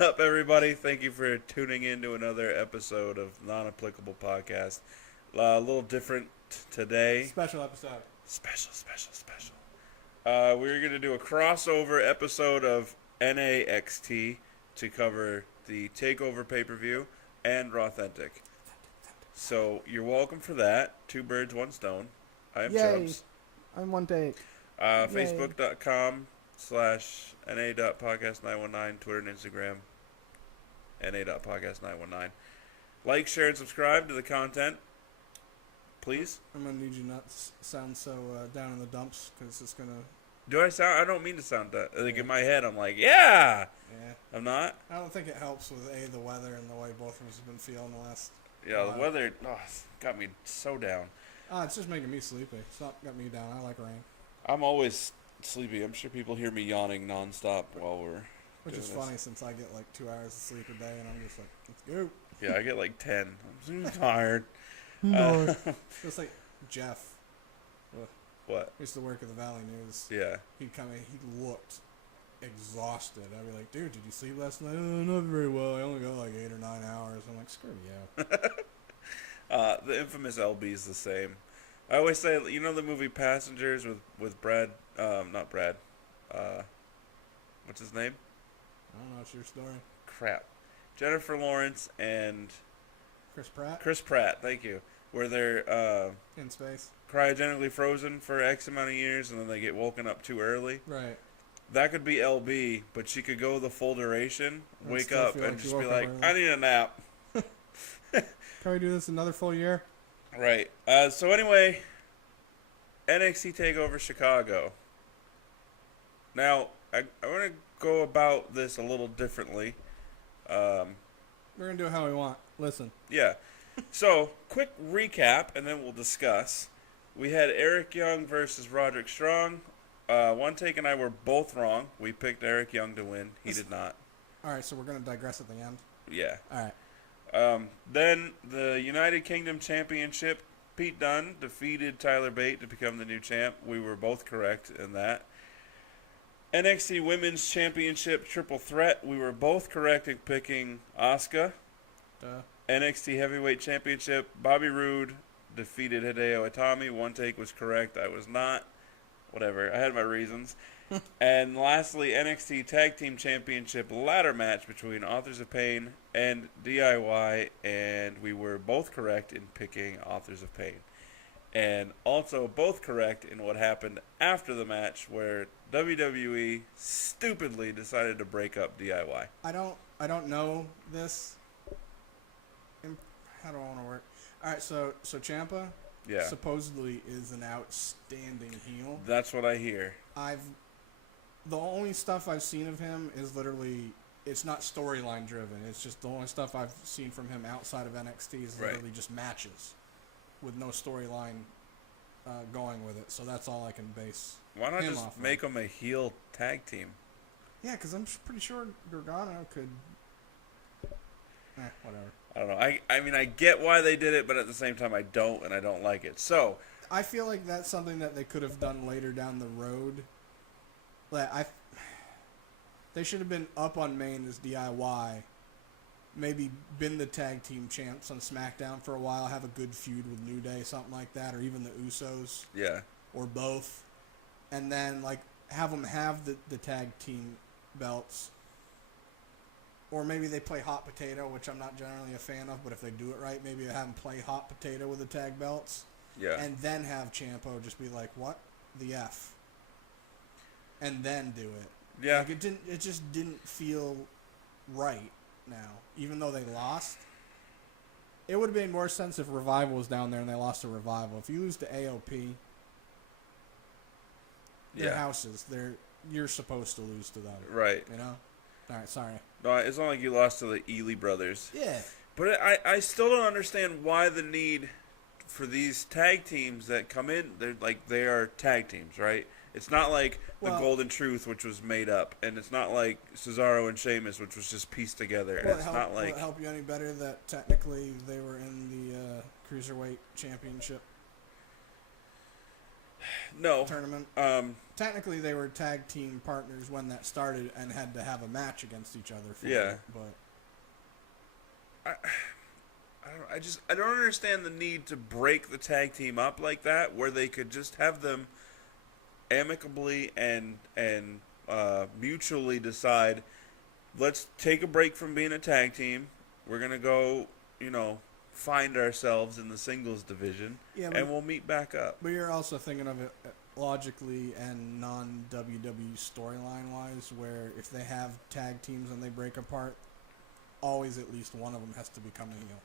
What's up, everybody? Thank you for tuning in to another episode of Non-Applicable Podcast. A little different today. Special episode. Special. We're going to do a crossover episode of NAXT to cover the Takeover pay-per-view and Raw-Thentic. So you're welcome for that. Two birds, one stone. I am Yay. Chubbs. I'm one take. Facebook.com/na.podcast919, Twitter and Instagram, na.podcast919. Like, share, and subscribe to the content, please. I'm going to need you not to sound so down in the dumps, because it's going to... Do I sound? I don't mean to sound that. Like, in my head, I'm like, yeah! Yeah. I'm not? I don't think it helps with, the weather and the way both of us have been feeling the last... Yeah, the weather it's got me so down. It's just making me sleepy. It's not got me down. I like rain. I'm always sleepy. I'm sure people hear me yawning nonstop while we're Which is funny since I get like 2 hours of sleep a day and I'm just like, let's go. Yeah, I get like 10. I'm so tired. Just like Jeff. What? Used to work at the Valley News. Yeah. He looked exhausted. I'd be like, dude, did you sleep last night? Oh, not very well. I only got like 8 or 9 hours. I'm like, screw you. The infamous LB is the same. I always say, you know the movie Passengers with Brad, not Brad, what's his name? I don't know, it's your story. Crap. Jennifer Lawrence and Chris Pratt, thank you. Where they're in space. Cryogenically frozen for X amount of years and then they get woken up too early. Right. That could be LB, but she could go the full duration, And wake still up, feel and like just you be woke up like, early. I need a nap. Can we do this another full year? Right. So anyway, NXT TakeOver Chicago. Now, I want to go about this a little differently. We're going to do it how we want. Listen. Yeah. So, quick recap, and then we'll discuss. We had Eric Young versus Roderick Strong. One Take and I were both wrong. We picked Eric Young to win. He did not. All right, so we're going to digress at the end? Yeah. All right. Then the United Kingdom Championship, Pete Dunne defeated Tyler Bate to become the new champ. We were both correct in that. NXT Women's Championship Triple Threat, we were both correct in picking Asuka. Duh. NXT Heavyweight Championship, Bobby Roode defeated Hideo Itami. One Take was correct. I was not. Whatever. I had my reasons. And lastly, NXT Tag Team Championship ladder match between Authors of Pain and DIY, and we were both correct in picking Authors of Pain. And also both correct in what happened after the match where WWE stupidly decided to break up DIY. I don't know this. How do I want to work? All right, so Ciampa supposedly is an outstanding heel. That's what I hear. The only stuff I've seen of him is literally, it's not storyline driven. It's just the only stuff I've seen from him outside of NXT is literally just matches with no storyline going with it. So that's all I can base. Why not him just off make of. them a heel tag team? Yeah, because I'm pretty sure Gargano could. Whatever. I don't know. I mean, I get why they did it, but at the same time, I don't, and I don't like it. So I feel like that's something that they could have done later down the road. They should have been up on main as DIY. Maybe been the tag team champs on SmackDown for a while, have a good feud with New Day, something like that, or even the Usos. Yeah. Or both. And then, have them have the tag team belts. Or maybe they play hot potato, which I'm not generally a fan of, but if they do it right, maybe have them play hot potato with the tag belts. Yeah. And then have Ciampa just be like, what the F? And then do it. Yeah. It just didn't feel right now. Even though they lost. It would have made more sense if Revival was down there and they lost to Revival. If you lose to AOP, their houses, you're supposed to lose to them. Right. You know? Alright, sorry. No, it's not like you lost to the Ely brothers. Yeah. But I still don't understand why the need for these tag teams that come in. They are tag teams, right? It's not like the Golden Truth, which was made up, and it's not like Cesaro and Sheamus, which was just pieced together. And it's not like. Will it help you any better that technically they were in the Cruiserweight Championship? No. tournament. Technically, they were tag team partners when that started and had to have a match against each other for Yeah. it, but I don't understand the need to break the tag team up like that, where they could just have them amicably and mutually decide, let's take a break from being a tag team. We're gonna go, find ourselves in the singles division, and we'll meet back up. But you're also thinking of it logically and non-WWE storyline-wise, where if they have tag teams and they break apart, always at least one of them has to become a heel.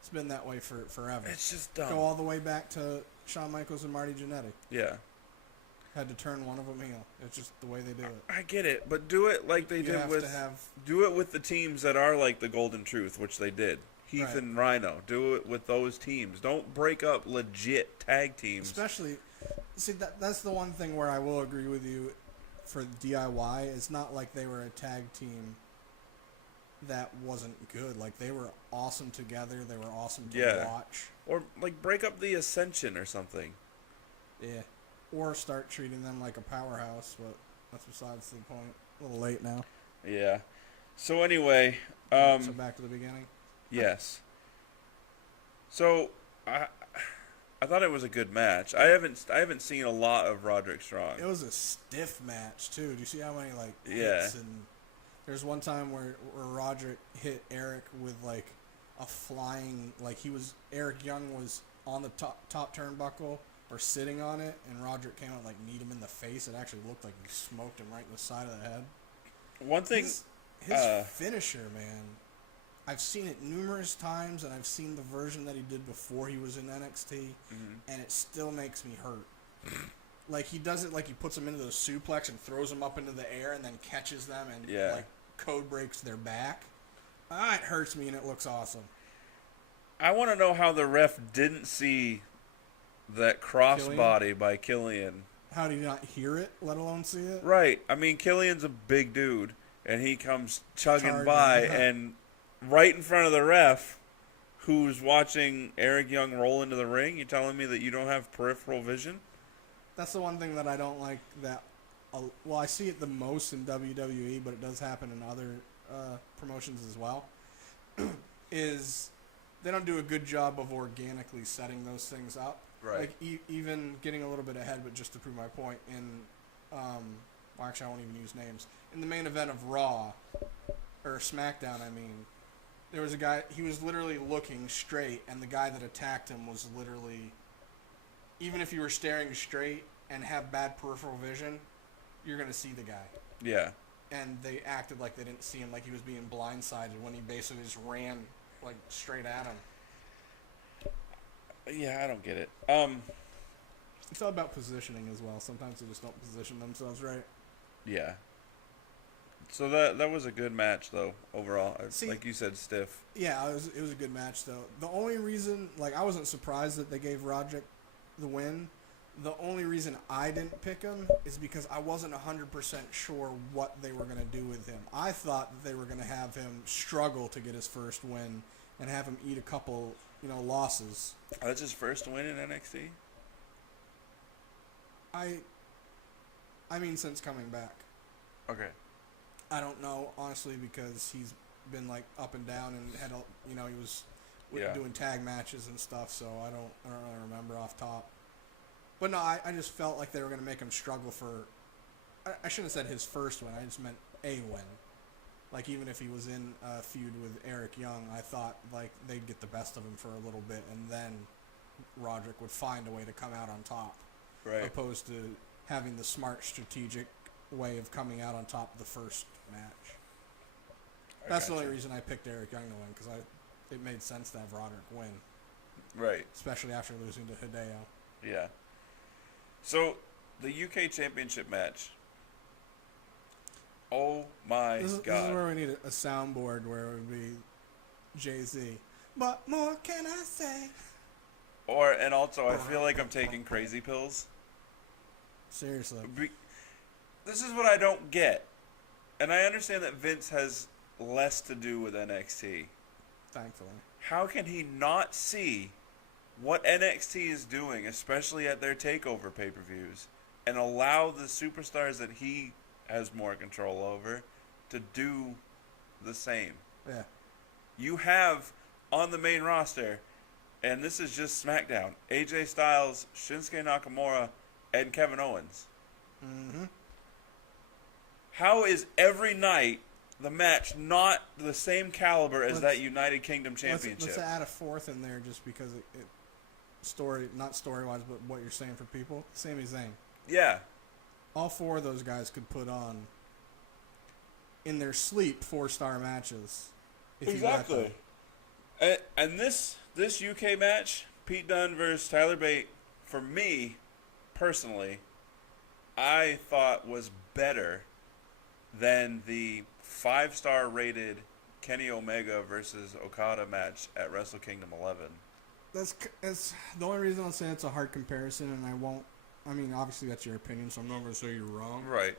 It's been that way for forever. It's just dumb. Go all the way back to Shawn Michaels and Marty Jannetty. Yeah. Had to turn one of them heel. It's just the way they do it. I get it, but do it like they did with... Do it with the teams that are like the Golden Truth, which they did. Heath and Rhino. Do it with those teams. Don't break up legit tag teams. Especially... See, that's the one thing where I will agree with you for DIY. It's not like they were a tag team that wasn't good. Like, they were awesome together. They were awesome to watch. Or, like, break up the Ascension or something. Yeah. Or start treating them like a powerhouse, but that's besides the point. A little late now. Yeah. So, anyway... so, back to the beginning? Yes. So, I thought it was a good match. I haven't seen a lot of Roderick Strong. It was a stiff match, too. Do you see how many, hits and... There's one time where Roderick hit Eric with, a flying... Eric Young was on the top turnbuckle or sitting on it, and Roderick came out and, kneed him in the face. It actually looked like he smoked him right in the side of the head. One thing... His finisher, man... I've seen it numerous times, and I've seen the version that he did before he was in NXT, and it still makes me hurt. He does it he puts them into the suplex and throws them up into the air and then catches them and, code breaks their back. It hurts me, and it looks awesome. I want to know how the ref didn't see that crossbody by Killian. How did he not hear it, let alone see it? Right. I mean, Killian's a big dude, and he comes chugging by, and... right in front of the ref, who's watching Eric Young roll into the ring, you're telling me that you don't have peripheral vision? That's the one thing that I don't like. I see it the most in WWE, but it does happen in other promotions as well, is they don't do a good job of organically setting those things up. Right. Even getting a little bit ahead, but just to prove my point, actually I won't even use names. In the main event of Raw, or SmackDown, there was a guy, he was literally looking straight, and the guy that attacked him was literally, even if you were staring straight and have bad peripheral vision, you're going to see the guy. Yeah. And they acted like they didn't see him, like he was being blindsided when he basically just ran, straight at him. Yeah, I don't get it. It's all about positioning as well. Sometimes they just don't position themselves right. Yeah. So that was a good match, though, overall. Like you said, stiff. Yeah, it was a good match, though. The only reason, I wasn't surprised that they gave Roderick the win. The only reason I didn't pick him is because I wasn't 100% sure what they were going to do with him. I thought that they were going to have him struggle to get his first win and have him eat a couple, losses. Oh, that's his first win in NXT? Since coming back. Okay. I don't know, honestly, because he's been up and down and had he was doing tag matches and stuff, so I don't really remember off top. But no, I just felt like they were going to make him struggle for. I shouldn't have said his first win. I just meant a win. Even if he was in a feud with Eric Young, I thought they'd get the best of him for a little bit, and then Roderick would find a way to come out on top, right? Opposed to having the smart, strategic way of coming out on top of the first match. That's the only reason I picked Eric Young to win, because it made sense to have Roderick win. Right. Especially after losing to Hideo. Yeah. So, the UK Championship match. Oh my God. This is where we need a soundboard where it would be Jay-Z. What more can I say? And also, I feel like I'm taking crazy pills. Seriously. This is what I don't get. And I understand that Vince has less to do with NXT. Thankfully. How can he not see what NXT is doing, especially at their Takeover pay-per-views, and allow the superstars that he has more control over to do the same. Yeah. You have on the main roster, and this is just SmackDown, AJ Styles, Shinsuke Nakamura, and Kevin Owens. Mm-hmm. How is every night the match not the same caliber as that United Kingdom Championship? Let's add a fourth in there just because it not story-wise, but what you're saying for people. Sami Zayn. Yeah. All four of those guys could put on, in their sleep, 4-star matches. Exactly. And this UK match, Pete Dunne versus Tyler Bate, for me, personally, I thought was better than the 5-star rated Kenny Omega versus Okada match at Wrestle Kingdom 11. That's the only reason I'll say it's a hard comparison, and I won't. I mean, obviously that's your opinion, so I'm not going to say you're wrong. Right.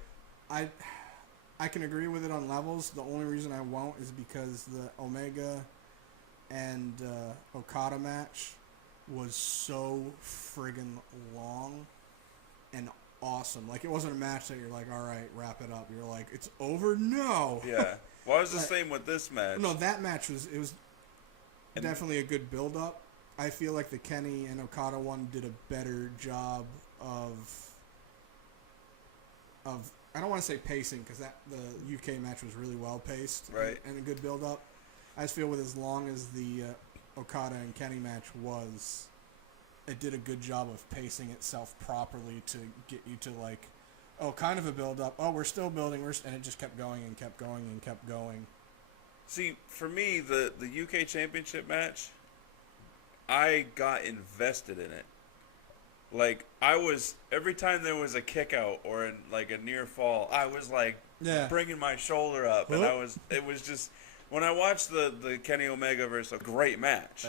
I can agree with it on levels. The only reason I won't is because the Omega and Okada match was so friggin' long and awesome. Like, it wasn't a match that you're like, all right, wrap it up. You're like, it's over? No. Yeah. Well, I was the same with this match. No, that match was definitely a good build-up. I feel like the Kenny and Okada one did a better job of I don't want to say pacing, because the UK match was really well paced, right, and a good build up. I just feel with as long as the Okada and Kenny match was, it did a good job of pacing itself properly to get you to like, oh, kind of a build up. Oh, we're still building, and it just kept going and kept going and kept going. See, for me, the UK Championship match, I got invested in it. Like, I was, every time there was a kick out or like a near fall, I was like bringing my shoulder up. And it was just, when I watched the Kenny Omega versus a great match,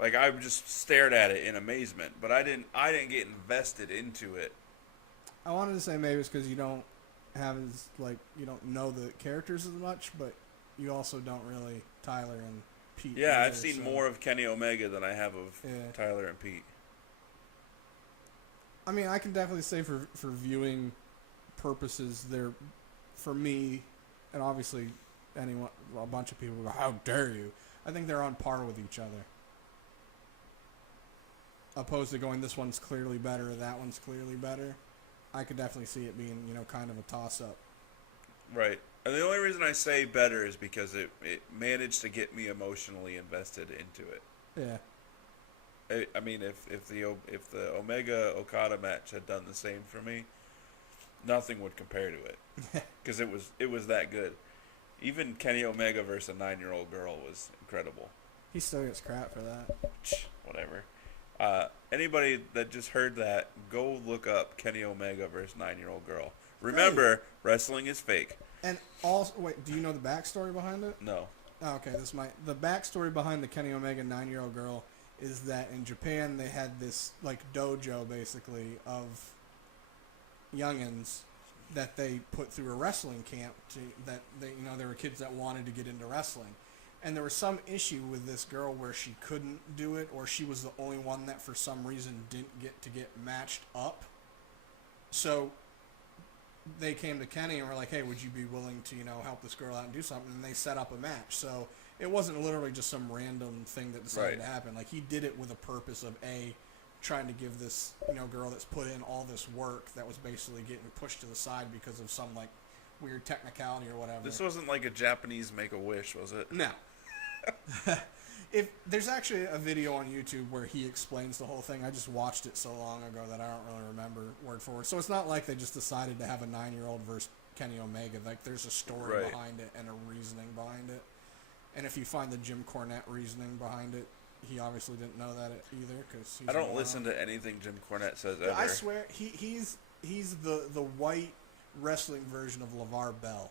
like, I just stared at it in amazement. But I didn't get invested into it. I wanted to say maybe it's because you don't have as, like, you don't know the characters as much, but you also don't really, Tyler and Pete. Yeah, I've seen more of Kenny Omega than I have of Tyler and Pete. I mean, I can definitely say for viewing purposes, they're, for me, and obviously anyone, a bunch of people go, how dare you? I think they're on par with each other. Opposed to going, this one's clearly better, or that one's clearly better. I could definitely see it being, kind of a toss-up. Right. And the only reason I say better is because it managed to get me emotionally invested into it. Yeah. I mean, if the Omega Okada match had done the same for me, nothing would compare to it, because it was that good. Even Kenny Omega versus a 9-year-old girl was incredible. He still gets crap for that. Whatever. Anybody that just heard that, go look up Kenny Omega versus 9-year-old girl. Remember, wrestling is fake. And also, wait, do you know the backstory behind it? No. Oh, okay, the backstory behind the Kenny Omega 9-year-old girl is that in Japan they had this like dojo basically of youngins that they put through a wrestling camp that there were kids that wanted to get into wrestling, and there was some issue with this girl where she couldn't do it, or she was the only one that for some reason didn't get matched up. So they came to Kenny and were like, hey, would you be willing to help this girl out and do something? And they set up a match. So it wasn't literally just some random thing that decided to happen. Like, he did it with a purpose of trying to give this girl that's put in all this work that was basically getting pushed to the side because of some like weird technicality or whatever. This wasn't like a Japanese Make-A-Wish, was it? No. If there's actually a video on YouTube where he explains the whole thing. I just watched it so long ago that I don't really remember word for word. So it's not like they just decided to have a 9-year-old versus Kenny Omega. Like, there's a story behind it and a reasoning behind it. And if you find the Jim Cornette reasoning behind it, he obviously didn't know that either. Cause I don't listen to anything Jim Cornette says ever. I swear, he's the white wrestling version of LeVar Bell.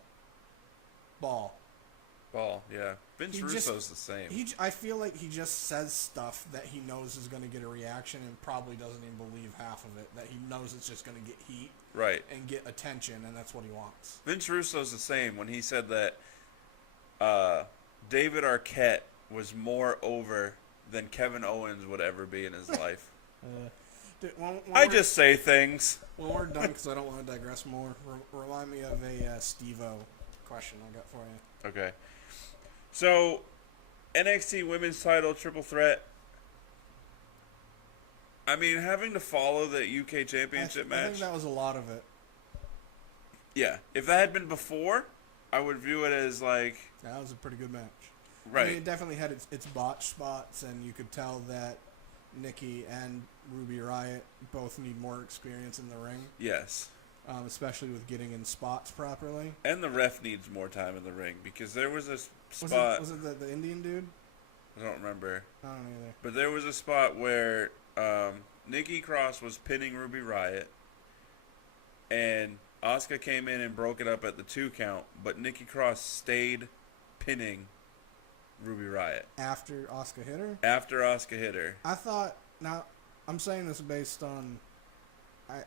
Ball, yeah. Vince Russo's the same. I feel like he just says stuff that he knows is going to get a reaction and probably doesn't even believe half of it. That he knows it's just going to get heat. Right. And get attention, and that's what he wants. Vince Russo's the same when he said that David Arquette was more over than Kevin Owens would ever be in his life. Dude, I just say things. When we're done, because I don't want to digress more, remind me of a Steve-O question I got for you. Okay. So, NXT Women's Title Triple Threat. I mean, having to follow the UK Championship match. I think that was a lot of it. Yeah. If that had been before, I would view it as like... That was a pretty good match. Right. I mean, it definitely had its botch spots, and you could tell that Nikki and Ruby Riott both need more experience in the ring. Yes. Especially with getting in spots properly. And the ref needs more time in the ring, because there was a spot... Was it the Indian dude? I don't remember. I don't either. But there was a spot where Nikki Cross was pinning Ruby Riott, and Asuka came in and broke it up at the 2 count, but Nikki Cross stayed pinning Ruby Riott. After Asuka hit her? After Asuka hit her. I thought... Now, I'm saying this based on...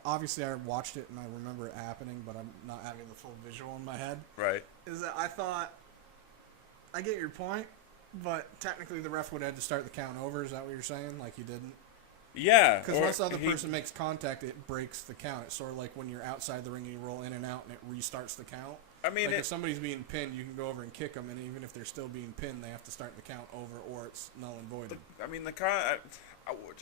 Obviously, I watched it and I remember it happening, but I'm not having the full visual in my head. Right. Is that I thought... I get your point, but technically the ref would have had to start the count over. Is that what you're saying? Like, he didn't? Yeah. Because once the other person makes contact, it breaks the count. It's sort of like when you're outside the ring and you roll in and out and it restarts the count. I mean, like if somebody's being pinned, you can go over and kick them, and even if they're still being pinned, they have to start the count over, or it's null and voided. I mean, I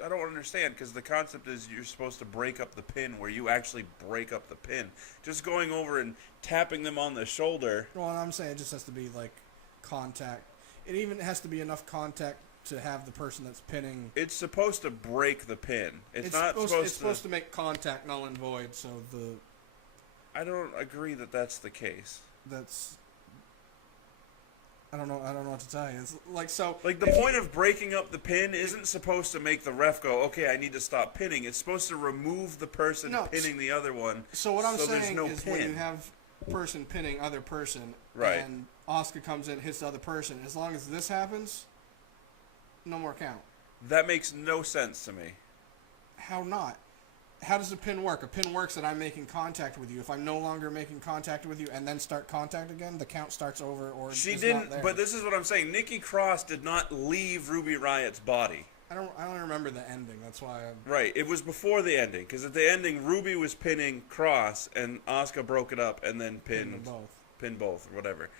don't understand, because the concept is you're supposed to break up the pin where you actually break up the pin. Just going over and tapping them on the shoulder. Well, I'm saying it just has to be like contact. It even has to be enough contact to have the person that's pinning. It's supposed to break the pin. It's supposed to make contact null and void. So I don't agree that that's the case. I don't know what to tell you. It's like so. Like the point of breaking up the pin isn't supposed to make the ref go, okay, I need to stop pinning. It's supposed to remove the person pinning the other one. So what I'm saying is pin. when you have person pinning other person, right, and Asuka comes in, hits the other person, as long as this happens, no more count. That makes no sense to me. How not? How does a pin work? A pin works that I'm making contact with you. If I'm no longer making contact with you and then start contact again, the count starts over or she is didn't. Not there. But this is what I'm saying. Nikki Cross did not leave Ruby Riott's body. I don't remember the ending. That's why. Right. It was before the ending, because at the ending, Ruby was pinning Cross and Asuka broke it up and then pinned both or whatever.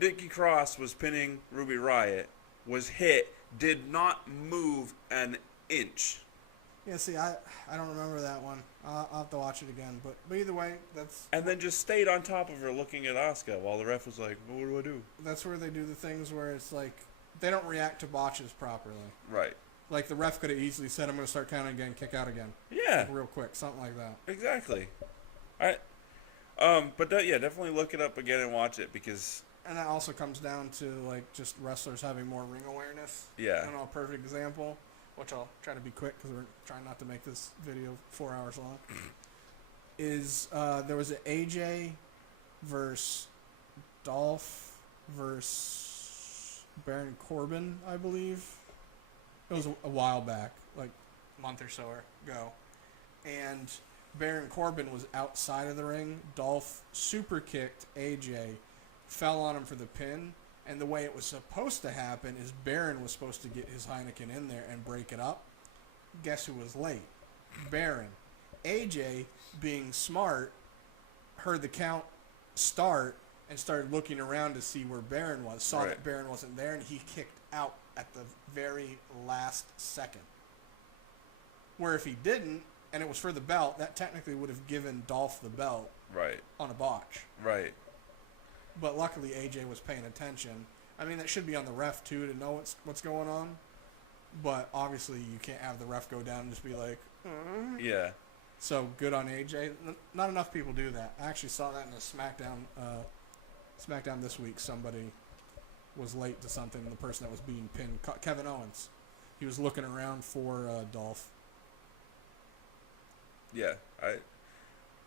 Nikki Cross was pinning Ruby Riott, was hit, did not move an inch. Yeah, see, I don't remember that one. I'll have to watch it again. But either way, that's... And then just stayed on top of her looking at Asuka while the ref was like, well, what do I do? That's where they do the things where it's like, they don't react to botches properly. Right. Like the ref could have easily said, I'm going to start counting again, kick out again. Yeah. Like real quick, something like that. Exactly. Definitely look it up again and watch it, because... And that also comes down to, like, just wrestlers having more ring awareness. Yeah. I don't know, a perfect example, which I'll try to be quick because we're trying not to make this video 4 hours long, is there was an AJ versus Dolph versus Baron Corbin, I believe. It was a while back, like a month or so ago. And Baron Corbin was outside of the ring. Dolph super kicked AJ, fell on him for the pin, and the way it was supposed to happen is Baron was supposed to get his Heineken in there and break it up. Guess who was late? Baron. AJ, being smart, heard the count start and started looking around to see where Baron was, saw that Baron wasn't there, and he kicked out at the very last second. Where if he didn't, and it was for the belt, that technically would have given Dolph the belt on a botch. Right. But luckily AJ was paying attention. I mean, that should be on the ref too to know what's going on. But obviously you can't have the ref go down and just be like, Yeah. So good on AJ. Not enough people do that. I actually saw that in a SmackDown this week. Somebody was late to something. The person that was being pinned, Kevin Owens, he was looking around for Dolph. Yeah.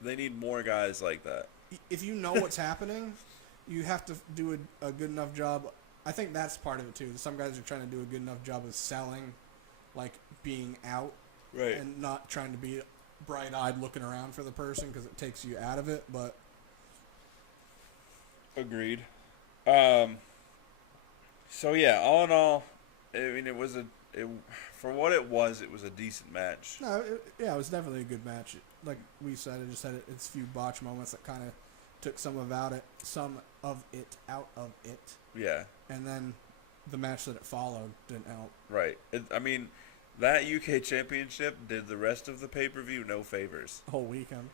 They need more guys like that. If you know what's happening, you have to do a good enough job. I think that's part of it too. Some guys are trying to do a good enough job of selling, like being out, and not trying to be bright-eyed looking around for the person because it takes you out of it. But agreed. So yeah, all in all, I mean, for what it was a decent match. No, it was definitely a good match. Like we said, it just had its few botch moments that kind of took some of it out of it. Yeah. And then the match that it followed didn't help. Right. I mean, that UK Championship did the rest of the pay-per-view no favors. Whole weekend.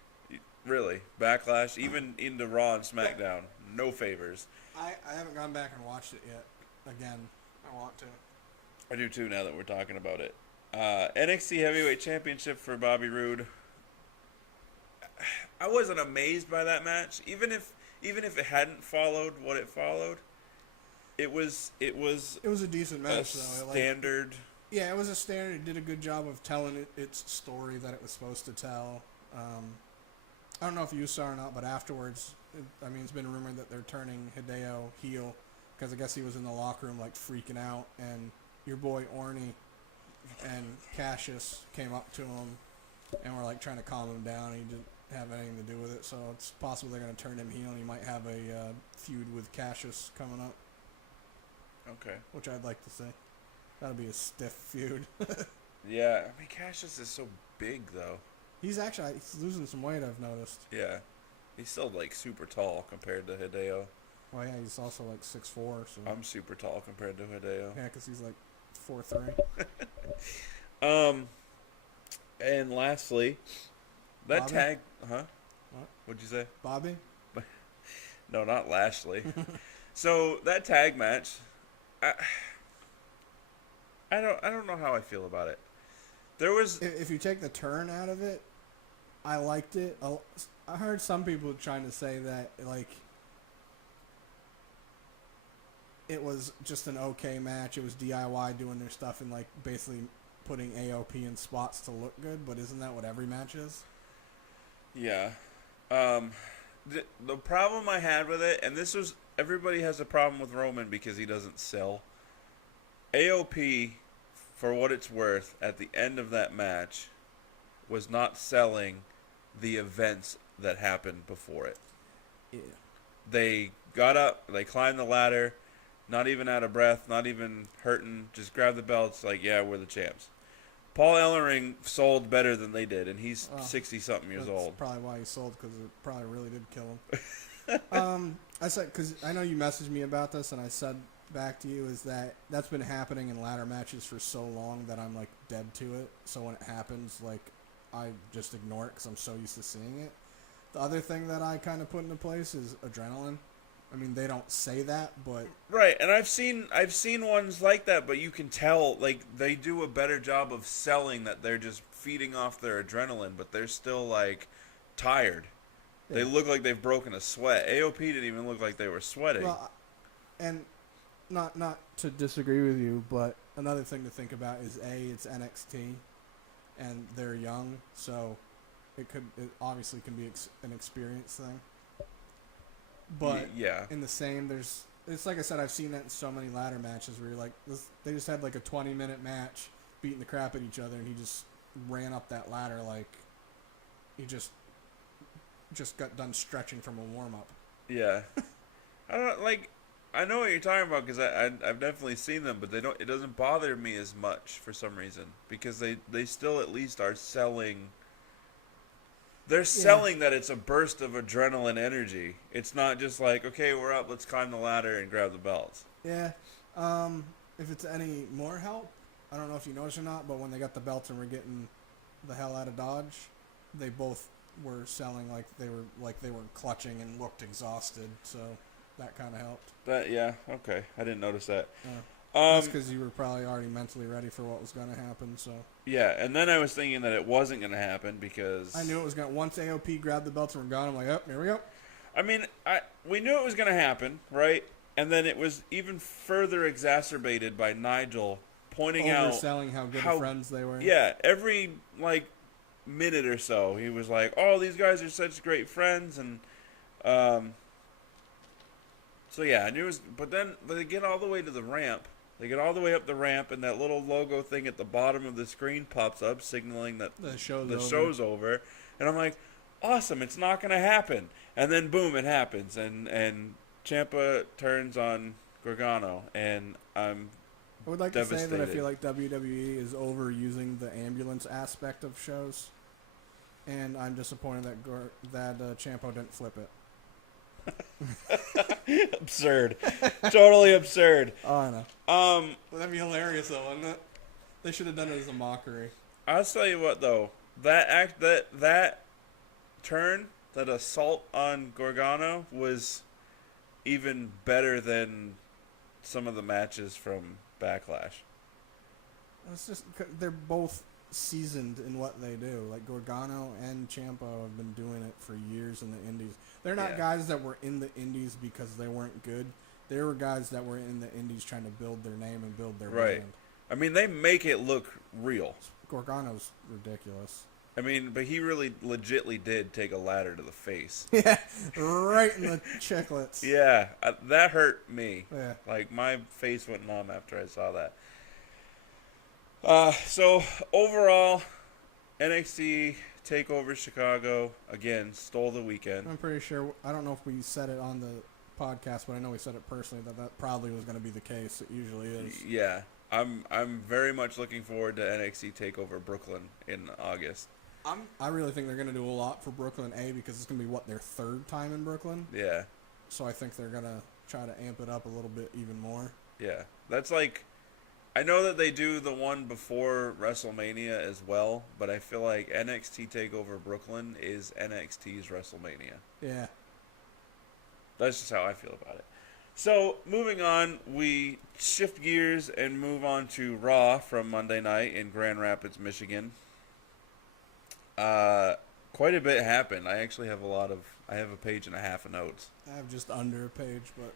Really. Backlash, even into Raw and SmackDown, no favors. I haven't gone back and watched it yet. Again, I want to. I do too now that we're talking about it. NXT Heavyweight Championship for Bobby Roode. I wasn't amazed by that match. Even if it hadn't followed what it followed, it was a decent match though. Standard. Yeah, it was a standard. It did a good job of telling its story that it was supposed to tell. I don't know if you saw or not, but afterwards, it's been rumored that they're turning Hideo heel because I guess he was in the locker room like freaking out, and your boy Orny and Cassius came up to him and were like trying to calm him down. He didn't have anything to do with it, so it's possible they're going to turn him heel, and he might have a feud with Cassius coming up. Okay. Which I'd like to see. That'll be a stiff feud. Yeah, I mean Cassius is so big though. He's losing some weight, I've noticed. Yeah. He's still like super tall compared to Hideo. Well, yeah, he's also like 6'4", so. I'm super tall compared to Hideo. Yeah, because he's like 4'3". And lastly, that Bobby? tag, huh? What? What'd you say? Bobby? No, not Lashley. So that tag match, I don't know how I feel about it. There was, If you take the turn out of it, I liked it. I heard some people trying to say that like it was just an okay match. It was DIY doing their stuff and like basically putting AOP in spots to look good. But isn't that what every match is? yeah. The problem I had with it, and everybody has a problem with Roman because he doesn't sell. AOP, for what it's worth, at the end of that match, was not selling the events that happened before it. Yeah. They got up, they climbed the ladder, not even out of breath, not even hurting, just grabbed the belts, like, yeah, we're the champs. Paul Ellering sold better than they did, and he's 60-something years old. That's probably why he sold, because it probably really did kill him. I said, because I know you messaged me about this, and I said back to you, is that's been happening in ladder matches for so long that I'm, like, dead to it. So when it happens, like, I just ignore it because I'm so used to seeing it. The other thing that I kind of put into place is adrenaline. I mean, they don't say that, but right, and I've seen ones like that, but you can tell like they do a better job of selling that they're just feeding off their adrenaline, but they're still like tired. Yeah. They look like they've broken a sweat. AOP didn't even look like they were sweating. Well, and not to disagree with you, but another thing to think about is it's NXT, and they're young, so it obviously can be an experience thing. But yeah, in the same, it's like I said, I've seen that in so many ladder matches where you're like, they just had like a 20-minute match beating the crap at each other, and he just ran up that ladder like he just got done stretching from a warm-up. Yeah. I know what you're talking about because I've definitely seen them, but it doesn't bother me as much for some reason because they still at least are selling. They're selling that it's a burst of adrenaline energy. It's not just like, okay, we're up, let's climb the ladder and grab the belts. Yeah. If it's any more help, I don't know if you noticed or not, but when they got the belts and were getting the hell out of Dodge, they both were selling like they were clutching and looked exhausted, so that kind of helped. Okay. I didn't notice that. That's because you were probably already mentally ready for what was going to happen. So yeah, and then I was thinking that it wasn't going to happen because I knew it was going to. Once AOP grabbed the belts and were gone, I'm like, oh, here we go. I mean, we knew it was going to happen, right? And then it was even further exacerbated by Nigel pointing out overselling how good of friends they were. Yeah, every like minute or so, he was like, "Oh, these guys are such great friends," and so yeah, I knew it was. But then they get all the way to the ramp. They get all the way up the ramp, and that little logo thing at the bottom of the screen pops up, signaling that the show's over. And I'm like, awesome, it's not going to happen. And then, boom, it happens. And Ciampa turns on Gargano, and I'm I would like to say that I devastated. feel like WWE is overusing the ambulance aspect of shows, and I'm disappointed that Ciampa didn't flip it. Absurd. Totally absurd. Oh, I know. That'd be hilarious, though, wouldn't it? They should have done it as a mockery. I'll tell you what, though. That turn, that assault on Gargano was even better than some of the matches from Backlash. It's just they're both seasoned in what they do. Like Gargano and Ciampa have been doing it for years in the Indies. They're not guys that were in the Indies because they weren't good. They were guys that were in the Indies trying to build their name and build their brand. I mean, they make it look real. Gargano's ridiculous. I mean, but he really legitly did take a ladder to the face. Yeah, right in the chiclets. Yeah, that hurt me. Yeah. Like, my face went numb after I saw that. So, overall, NXT Takeover Chicago, again, stole the weekend. I'm pretty sure, I don't know if we said it on the podcast, but I know we said it personally, that probably was going to be the case. It usually is. Yeah, I'm very much looking forward to NXT Takeover Brooklyn in August. I really think they're going to do a lot for Brooklyn, because it's going to be, their third time in Brooklyn? Yeah. So I think they're going to try to amp it up a little bit even more. Yeah. That's like, I know that they do the one before WrestleMania as well, but I feel like NXT TakeOver Brooklyn is NXT's WrestleMania. Yeah. That's just how I feel about it. So, moving on, we shift gears and move on to Raw from Monday night in Grand Rapids, Michigan. Quite a bit happened. I actually have I have a page and a half of notes. I have just under a page, but...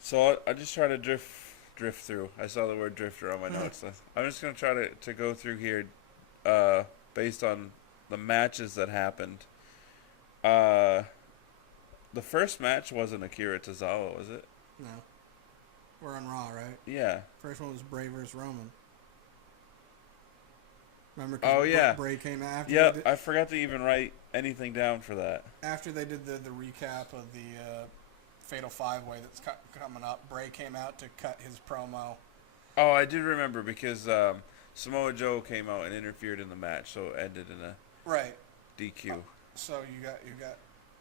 So I just try to drift through. I saw the word drifter on my notes. I'm just going to try to go through here based on the matches that happened. The first match wasn't Akira Tozawa, was it? No. We're on Raw, right? Yeah. First one was Bray versus Roman. Remember? Oh, yeah. Bray came after. Yep, I forgot to even write anything down for that. After they did the recap of the Fatal 5-Way that's coming up, Bray came out to cut his promo. Oh, I do remember because Samoa Joe came out and interfered in the match, so it ended in a DQ. So you got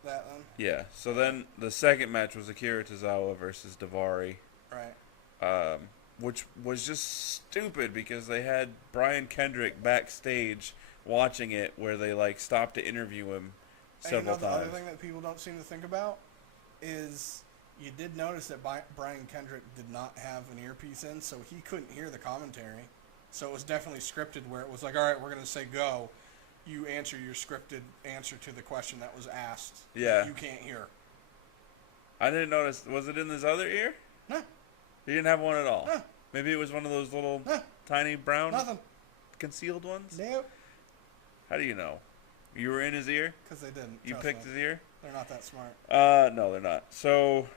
that then? Yeah. So then the second match was Akira Tozawa versus Daivari. Right. Which was just stupid because they had Brian Kendrick backstage watching it where they stopped to interview him several times. The other thing that people don't seem to think about is you did notice that Brian Kendrick did not have an earpiece in, so he couldn't hear the commentary. So it was definitely scripted where it was like, all right, we're going to say go. You answer your scripted answer to the question that was asked. Yeah. You can't hear. I didn't notice. Was it in his other ear? No. He didn't have one at all? No. Maybe it was one of those little tiny brown concealed ones? Nope. How do you know? You were in his ear? Because they didn't. You picked his ear? They're not that smart. No, they're not. So...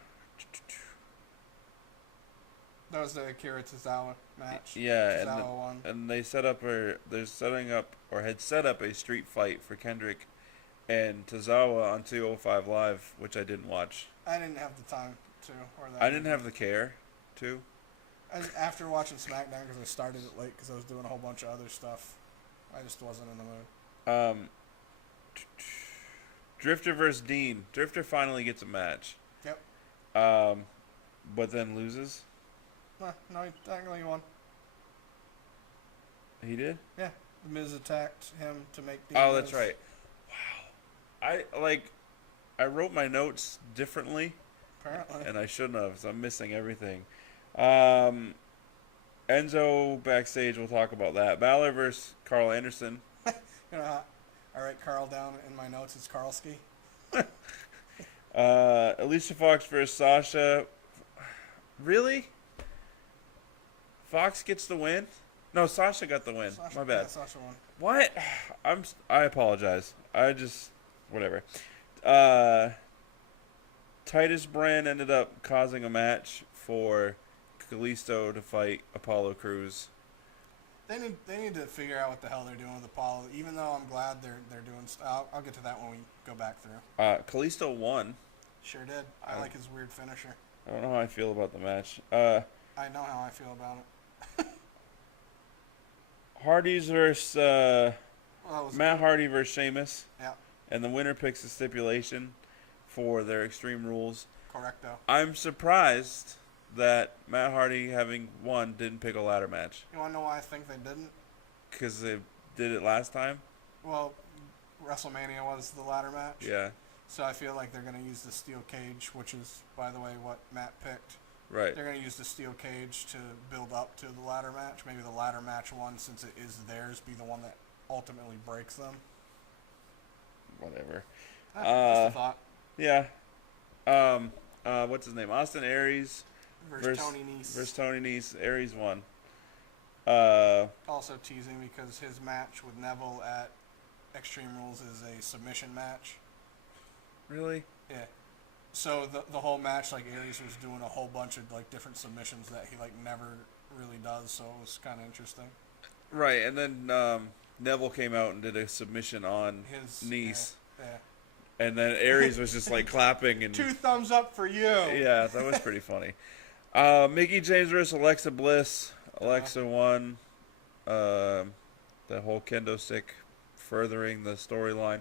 That was the Akira Tozawa match. Yeah, Tozawa won. And they set up had set up a street fight for Kendrick and Tozawa on 205 Live, which I didn't watch. I didn't have the time to. I didn't have the care to. After watching SmackDown, because I started it late because I was doing a whole bunch of other stuff, I just wasn't in the mood. Drifter versus Dean. Drifter finally gets a match. Yep. But then loses. No, he technically won. He did? Yeah. The Miz attacked him to make Dean that's right. Wow. I wrote my notes differently. Apparently. And I shouldn't have, so I'm missing everything. Enzo backstage, we'll talk about that. Balor versus Carl Anderson. I write Carl down in my notes. It's Karlski. Alicia Fox versus Sasha. Really? Fox gets the win? No, Sasha got the win. My bad. Yeah, Sasha won. What? I apologize. Whatever. Titus Brand ended up causing a match for Kalisto to fight Apollo Crews. They need to figure out what the hell they're doing with Apollo. Even though I'm glad they're doing. I'll get to that when we go back through. Kalisto won. Sure did. I like his weird finisher. I don't know how I feel about the match. I know how I feel about it. Hardy's versus Well, Matt Hardy versus Sheamus, yeah, and the winner picks the stipulation for their Extreme Rules. correcto. I'm surprised that Matt Hardy, having won, didn't pick a ladder match. You want to know why I think they didn't? Because they did it last time? Well, WrestleMania was the ladder match. Yeah. So I feel like they're going to use the steel cage, which is, by the way, what Matt picked. Right. They're going to use the steel cage to build up to the ladder match. Maybe the ladder match one, since it is theirs, be the one that ultimately breaks them. Whatever. Just a thought. Yeah. What's his name? Austin Aries Versus Tony Nese. Versus Tony Nese. Aries won. Also teasing because his match with Neville at Extreme Rules is a submission match. Really? Yeah. So the whole match, like, Aries was doing a whole bunch of like different submissions that he like never really does, so it was kind of interesting. Right, and then Neville came out and did a submission on His Nese. Yeah. And then Aries was just like clapping and 2 thumbs up for you. Yeah, that was pretty funny. Mickey James versus Alexa Bliss. Alexa won. The whole kendo stick furthering the storyline.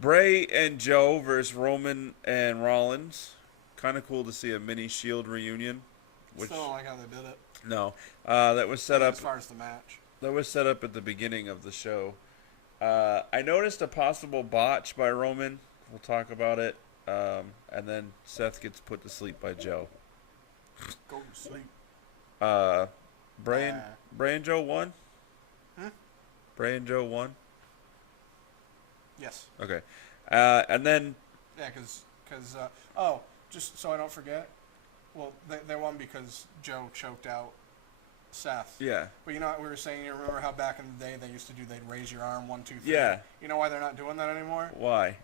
Bray and Joe versus Roman and Rollins. Kind of cool to see a mini Shield reunion. Which, Still don't like how they did it. No, that was set up. As far as the match. That was set up at the beginning of the show. I noticed a possible botch by Roman. We'll talk about it. And then Seth gets put to sleep by Joe. Go to sleep. Bray and Joe won? Bray and Joe won? Yes. Okay. And then... Yeah, because just so I don't forget, well, they won because Joe choked out Seth. Yeah. But you know what we were saying? You remember how back in the day they used to do, they'd raise your arm, 1, 2, 3. Yeah. You know why they're not doing that anymore? Why?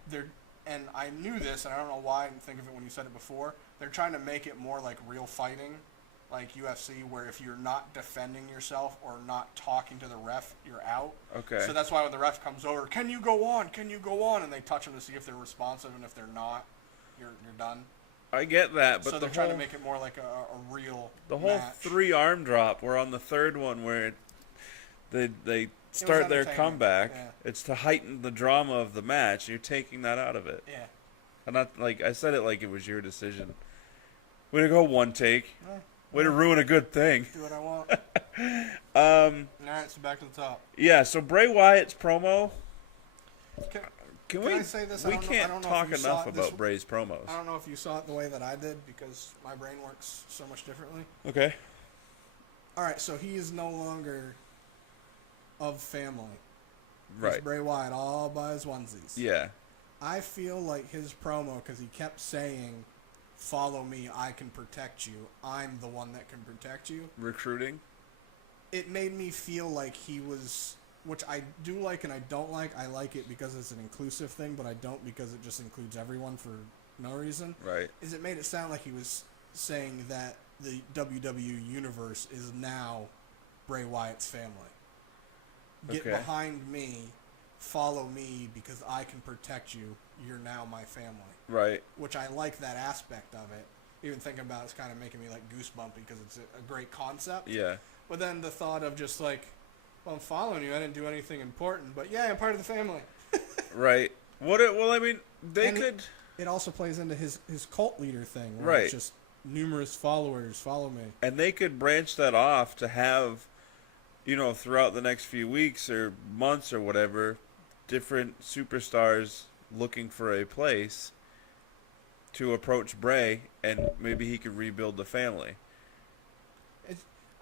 And I knew this, and I don't know why I didn't think of it when you said it before. They're trying to make it more like real fighting, like UFC, where if you're not defending yourself or not talking to the ref, you're out. Okay. So that's why when the ref comes over, can you go on? Can you go on? And they touch them to see if they're responsive, and if they're not, you're done. I get that, but so they're trying to make it more like a real The whole match. 3-arm drop, we're on the third one where they start their comeback. Yeah. It's to heighten the drama of the match. You're taking that out of it. Yeah. And not like I said it like it was your decision. Way to go, one take. Way to ruin a good thing. Do what I want. All right, so back to the top. Yeah, so Bray Wyatt's promo. Can I say this? We I don't can't know talk if you enough saw about Bray's promos. I don't know if you saw it the way that I did because my brain works so much differently. Okay. All right, so he is no longer of family. Right. He's Bray Wyatt all by his onesies. Yeah. I feel like his promo, because he kept saying, "Follow me, I can protect you. I'm the one that can protect you." Recruiting. It made me feel like he was, which I do like and I don't like. I like it because it's an inclusive thing, but I don't because it just includes everyone for no reason. Right. Is it made it sound like he was saying that the WWE universe is now Bray Wyatt's family. Get behind me, follow me, because I can protect you. You're now my family. Right. Which I like that aspect of it. Even thinking about it's kind of making me like goosebumpy because it's a great concept. Yeah. But then the thought of just like, well, I'm following you. I didn't do anything important, but yeah, I'm part of the family. Right. Well, I mean, they could. It also plays into his cult leader thing. Right. It's just numerous followers follow me. And they could branch that off to have, throughout the next few weeks or months or whatever, different superstars looking for a place to approach Bray, and maybe he could rebuild the family.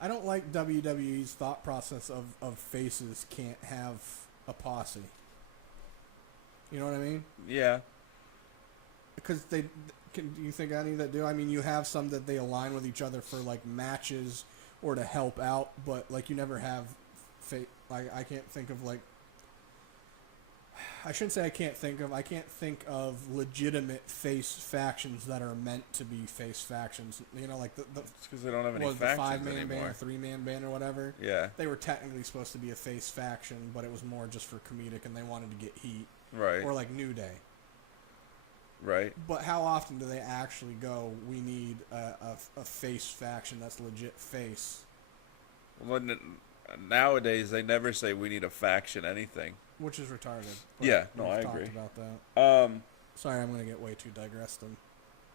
I don't like WWE's thought process of faces can't have a posse. You know what I mean? Yeah. Because do you think any that do? I mean, you have some that they align with each other for like matches or to help out, but like you never have. I can't think of like. I shouldn't say I can't think of legitimate face factions that are meant to be face factions. Like the it's because they don't have any factions the 5-man anymore. band or 3-man band or whatever. Yeah. They were technically supposed to be a face faction, but it was more just for comedic, and they wanted to get heat. Right. Or like New Day. Right. But how often do they actually go, we need a face faction that's legit face? Well, nowadays, they never say we need a faction anything. Which is retarded. Yeah, no, I talked agree. about that. Sorry, I'm going to get way too digressed and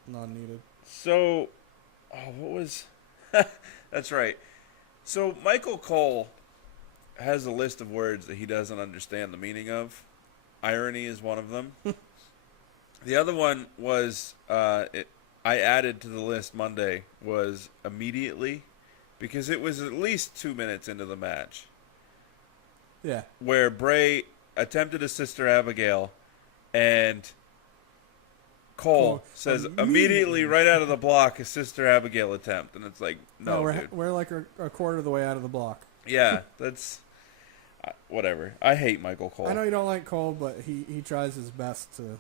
non-needed. So, what was... That's right. So, Michael Cole has a list of words that he doesn't understand the meaning of. Irony is one of them. The other one was, I added to the list Monday, was immediately, because it was at least 2 minutes into the match. Yeah. Where Bray attempted his sister Abigail, and Cole says immediately right out of the block his sister Abigail attempt, and it's like, no, dude. We're like a quarter of the way out of the block. Yeah, that's whatever. I hate Michael Cole. I know you don't like Cole, but he tries his best to.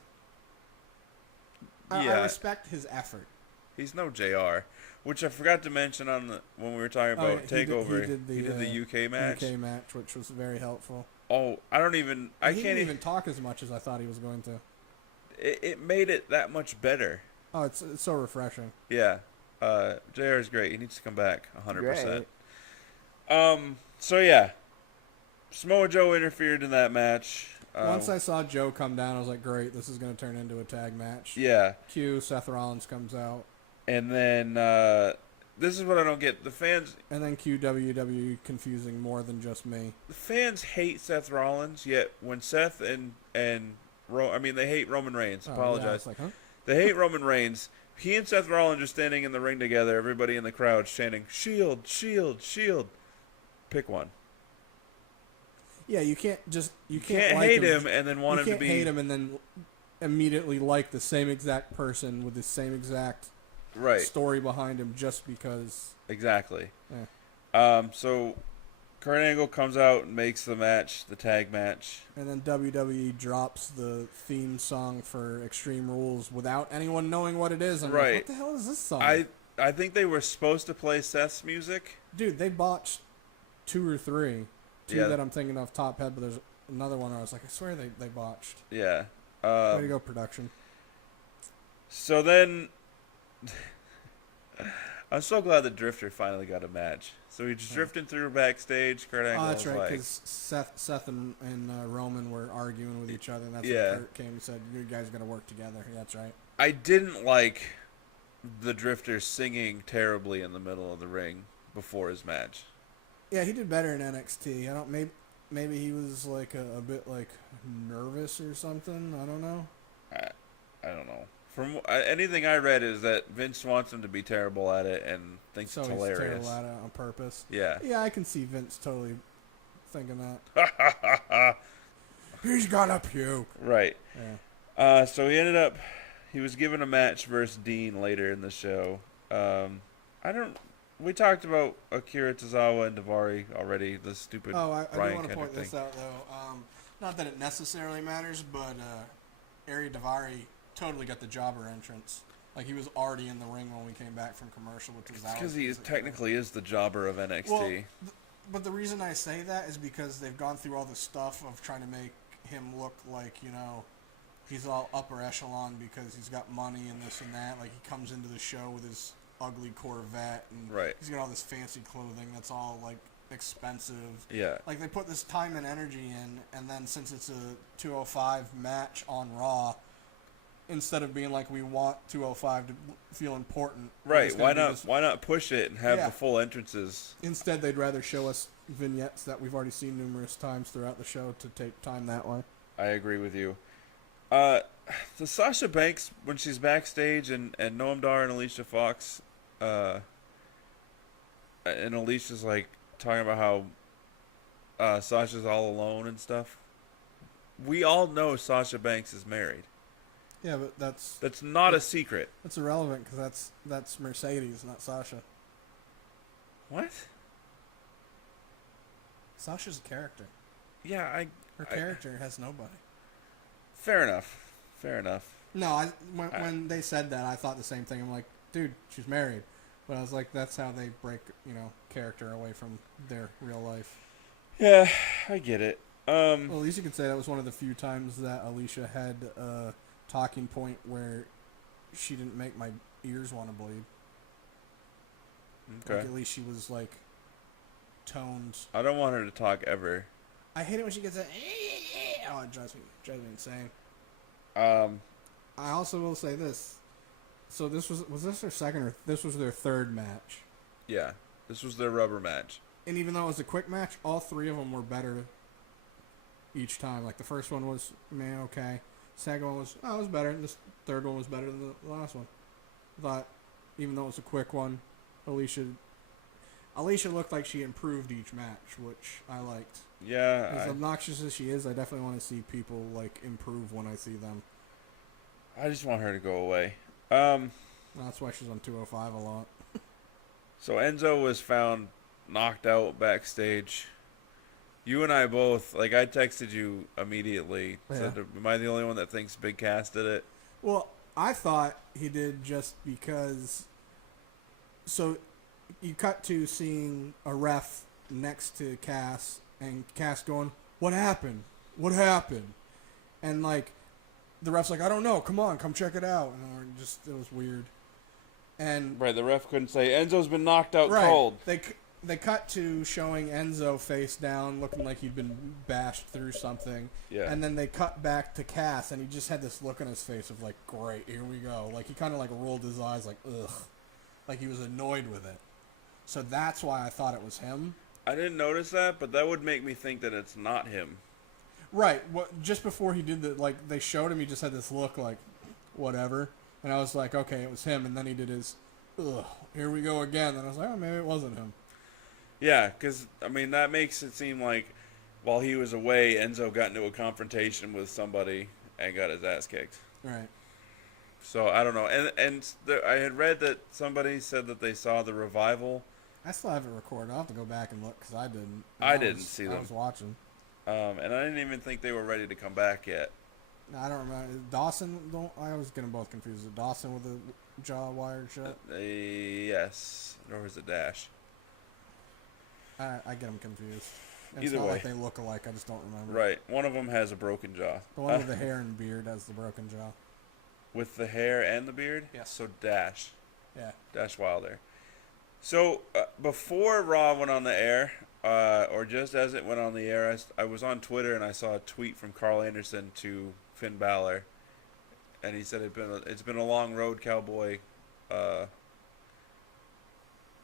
Yeah. I respect his effort. He's no JR, which I forgot to mention when we were talking about Takeover. He did the UK match. UK match, which was very helpful. Oh, I can't even talk as much as I thought he was going to. It made it that much better. Oh, it's so refreshing. Yeah. JR is great. He needs to come back 100%. Great. So yeah, Samoa Joe interfered in that match. Once I saw Joe come down, I was like, great, this is going to turn into a tag match. Yeah. Seth Rollins comes out. And then, this is what I don't get. The fans... And then WWE confusing more than just me. The fans hate Seth Rollins, yet when Seth and they hate Roman Reigns. Apologize. Yeah, I was like, huh? They hate Roman Reigns. He and Seth Rollins are standing in the ring together. Everybody in the crowd chanting, "Shield, shield, shield." Pick one. Yeah, you can't like hate him and then want him to be... You can't hate him and then immediately like the same exact person with the same exact story behind him just because... Exactly. Yeah. So Kurt Angle comes out and makes the match, the tag match. And then WWE drops the theme song for Extreme Rules without anyone knowing what it is. I'm like, what the hell is this song? I think they were supposed to play Seth's music. Dude, they botched 2 or 3. Two that I'm thinking of top head, but there's another one where I was like, I swear they botched. Yeah. Way to go, production. So then, I'm so glad the Drifter finally got a match. So he's drifting through backstage. Kurt Angle that's right, because Seth and Roman were arguing with each other, and that's when Kurt came and said, you guys got to work together. Yeah, that's right. I didn't like the Drifter singing terribly in the middle of the ring before his match. Yeah, he did better in NXT. Maybe he was like a bit like nervous or something. I don't know. I don't know. From anything I read is that Vince wants him to be terrible at it and thinks it's hilarious. So he's terrible at it on purpose. Yeah. Yeah, I can see Vince totally thinking that. He's gonna puke. Right. Yeah. So he was given a match versus Dean later in the show. We talked about Akira Tozawa and Daivari already, the stupid I do Brian want to Kendrick point thing. this out, though. Not that it necessarily matters, but Ari Daivari totally got the jobber entrance. Like, he was already in the ring when we came back from commercial, which was because he technically is the jobber of NXT. Well, but the reason I say that is because they've gone through all the stuff of trying to make him look like, he's all upper echelon because he's got money and this and that. Like, he comes into the show with his ugly Corvette and he's got all this fancy clothing that's all like expensive. Yeah. Like, they put this time and energy in, and then since it's a 205 match on Raw, instead of being like, we want 205 to feel important. Right. Why not push it and have the full entrances? Instead, they'd rather show us vignettes that we've already seen numerous times throughout the show to take time that way. I agree with you. The Sasha Banks, when she's backstage and Noam Dar and Alicia Fox, and Alicia's like talking about how Sasha's all alone and stuff. We all know Sasha Banks is married. Yeah, but that's not a secret. That's irrelevant because that's Mercedes, not Sasha. What? Sasha's a character. Yeah, her character has nobody. Fair enough. No, when they said that, I thought the same thing. I'm like, dude, she's married. But I was like, that's how they break, character away from their real life. Yeah, I get it. Well, at least you could say that was one of the few times that Alicia had talking point where she didn't make my ears want to bleed. Okay. Like, at least she was, like, toned. I don't want her to talk ever. I hate it when she gets that. Oh, it drives me insane. I also will say this. So this was this their second or this was their third match? Yeah, this was their rubber match. And even though it was a quick match, all three of them were better each time. Like the first one was, man, okay. Second one was, it was better. This third one was better than the last one. I thought, even though it was a quick one, Alicia looked like she improved each match, which I liked. Yeah. As obnoxious as she is, I definitely want to see people like improve when I see them. I just want her to go away. That's why she's on 205 a lot. So Enzo was found knocked out backstage. You and I both, like, I texted you immediately. Yeah. Said, am I the only one that thinks Big Cass did it? Well, I thought he did just because. So, you cut to seeing a ref next to Cass, and Cass going, "What happened? What happened?" And like, the ref's like, "I don't know. Come on, come check it out." And it was weird. And Right, the ref couldn't say Enzo's been knocked out right, cold. They cut to showing Enzo face down, looking like he'd been bashed through something. Yeah. And then they cut back to Cass, and he just had this look on his face of like, "Great, here we go." Like he kind of like rolled his eyes, like, "Ugh," like he was annoyed with it. So that's why I thought it was him. I didn't notice that, but that would make me think that it's not him. Right. Just before he did like they showed him, he just had this look like, whatever. And I was like, okay, it was him. And then he did his, "Ugh, here we go again." And I was like, oh, maybe it wasn't him. Yeah, because, I mean, that makes it seem like while he was away, Enzo got into a confrontation with somebody and got his ass kicked. Right. So, I don't know. And I had read that somebody said that they saw the revival. I still have it recorded. I'll have to go back and look because I didn't. I didn't see them. I was watching. And I didn't even think they were ready to come back yet. I don't remember. Dawson, I always get them both confused. Is it Dawson with the jaw wired shut? Yes. Or was it Dash? I get them confused. It's Either not way. like they look alike. I just don't remember. Right. One of them has a broken jaw. The one with the hair and beard has the broken jaw. With the hair and the beard? Yes. So Dash. Yeah. Dash Wilder. So, before Raw went on the air, or just as it went on the air, I was on Twitter and I saw a tweet from Carl Anderson to Finn Balor. And he said it's been a long road, cowboy.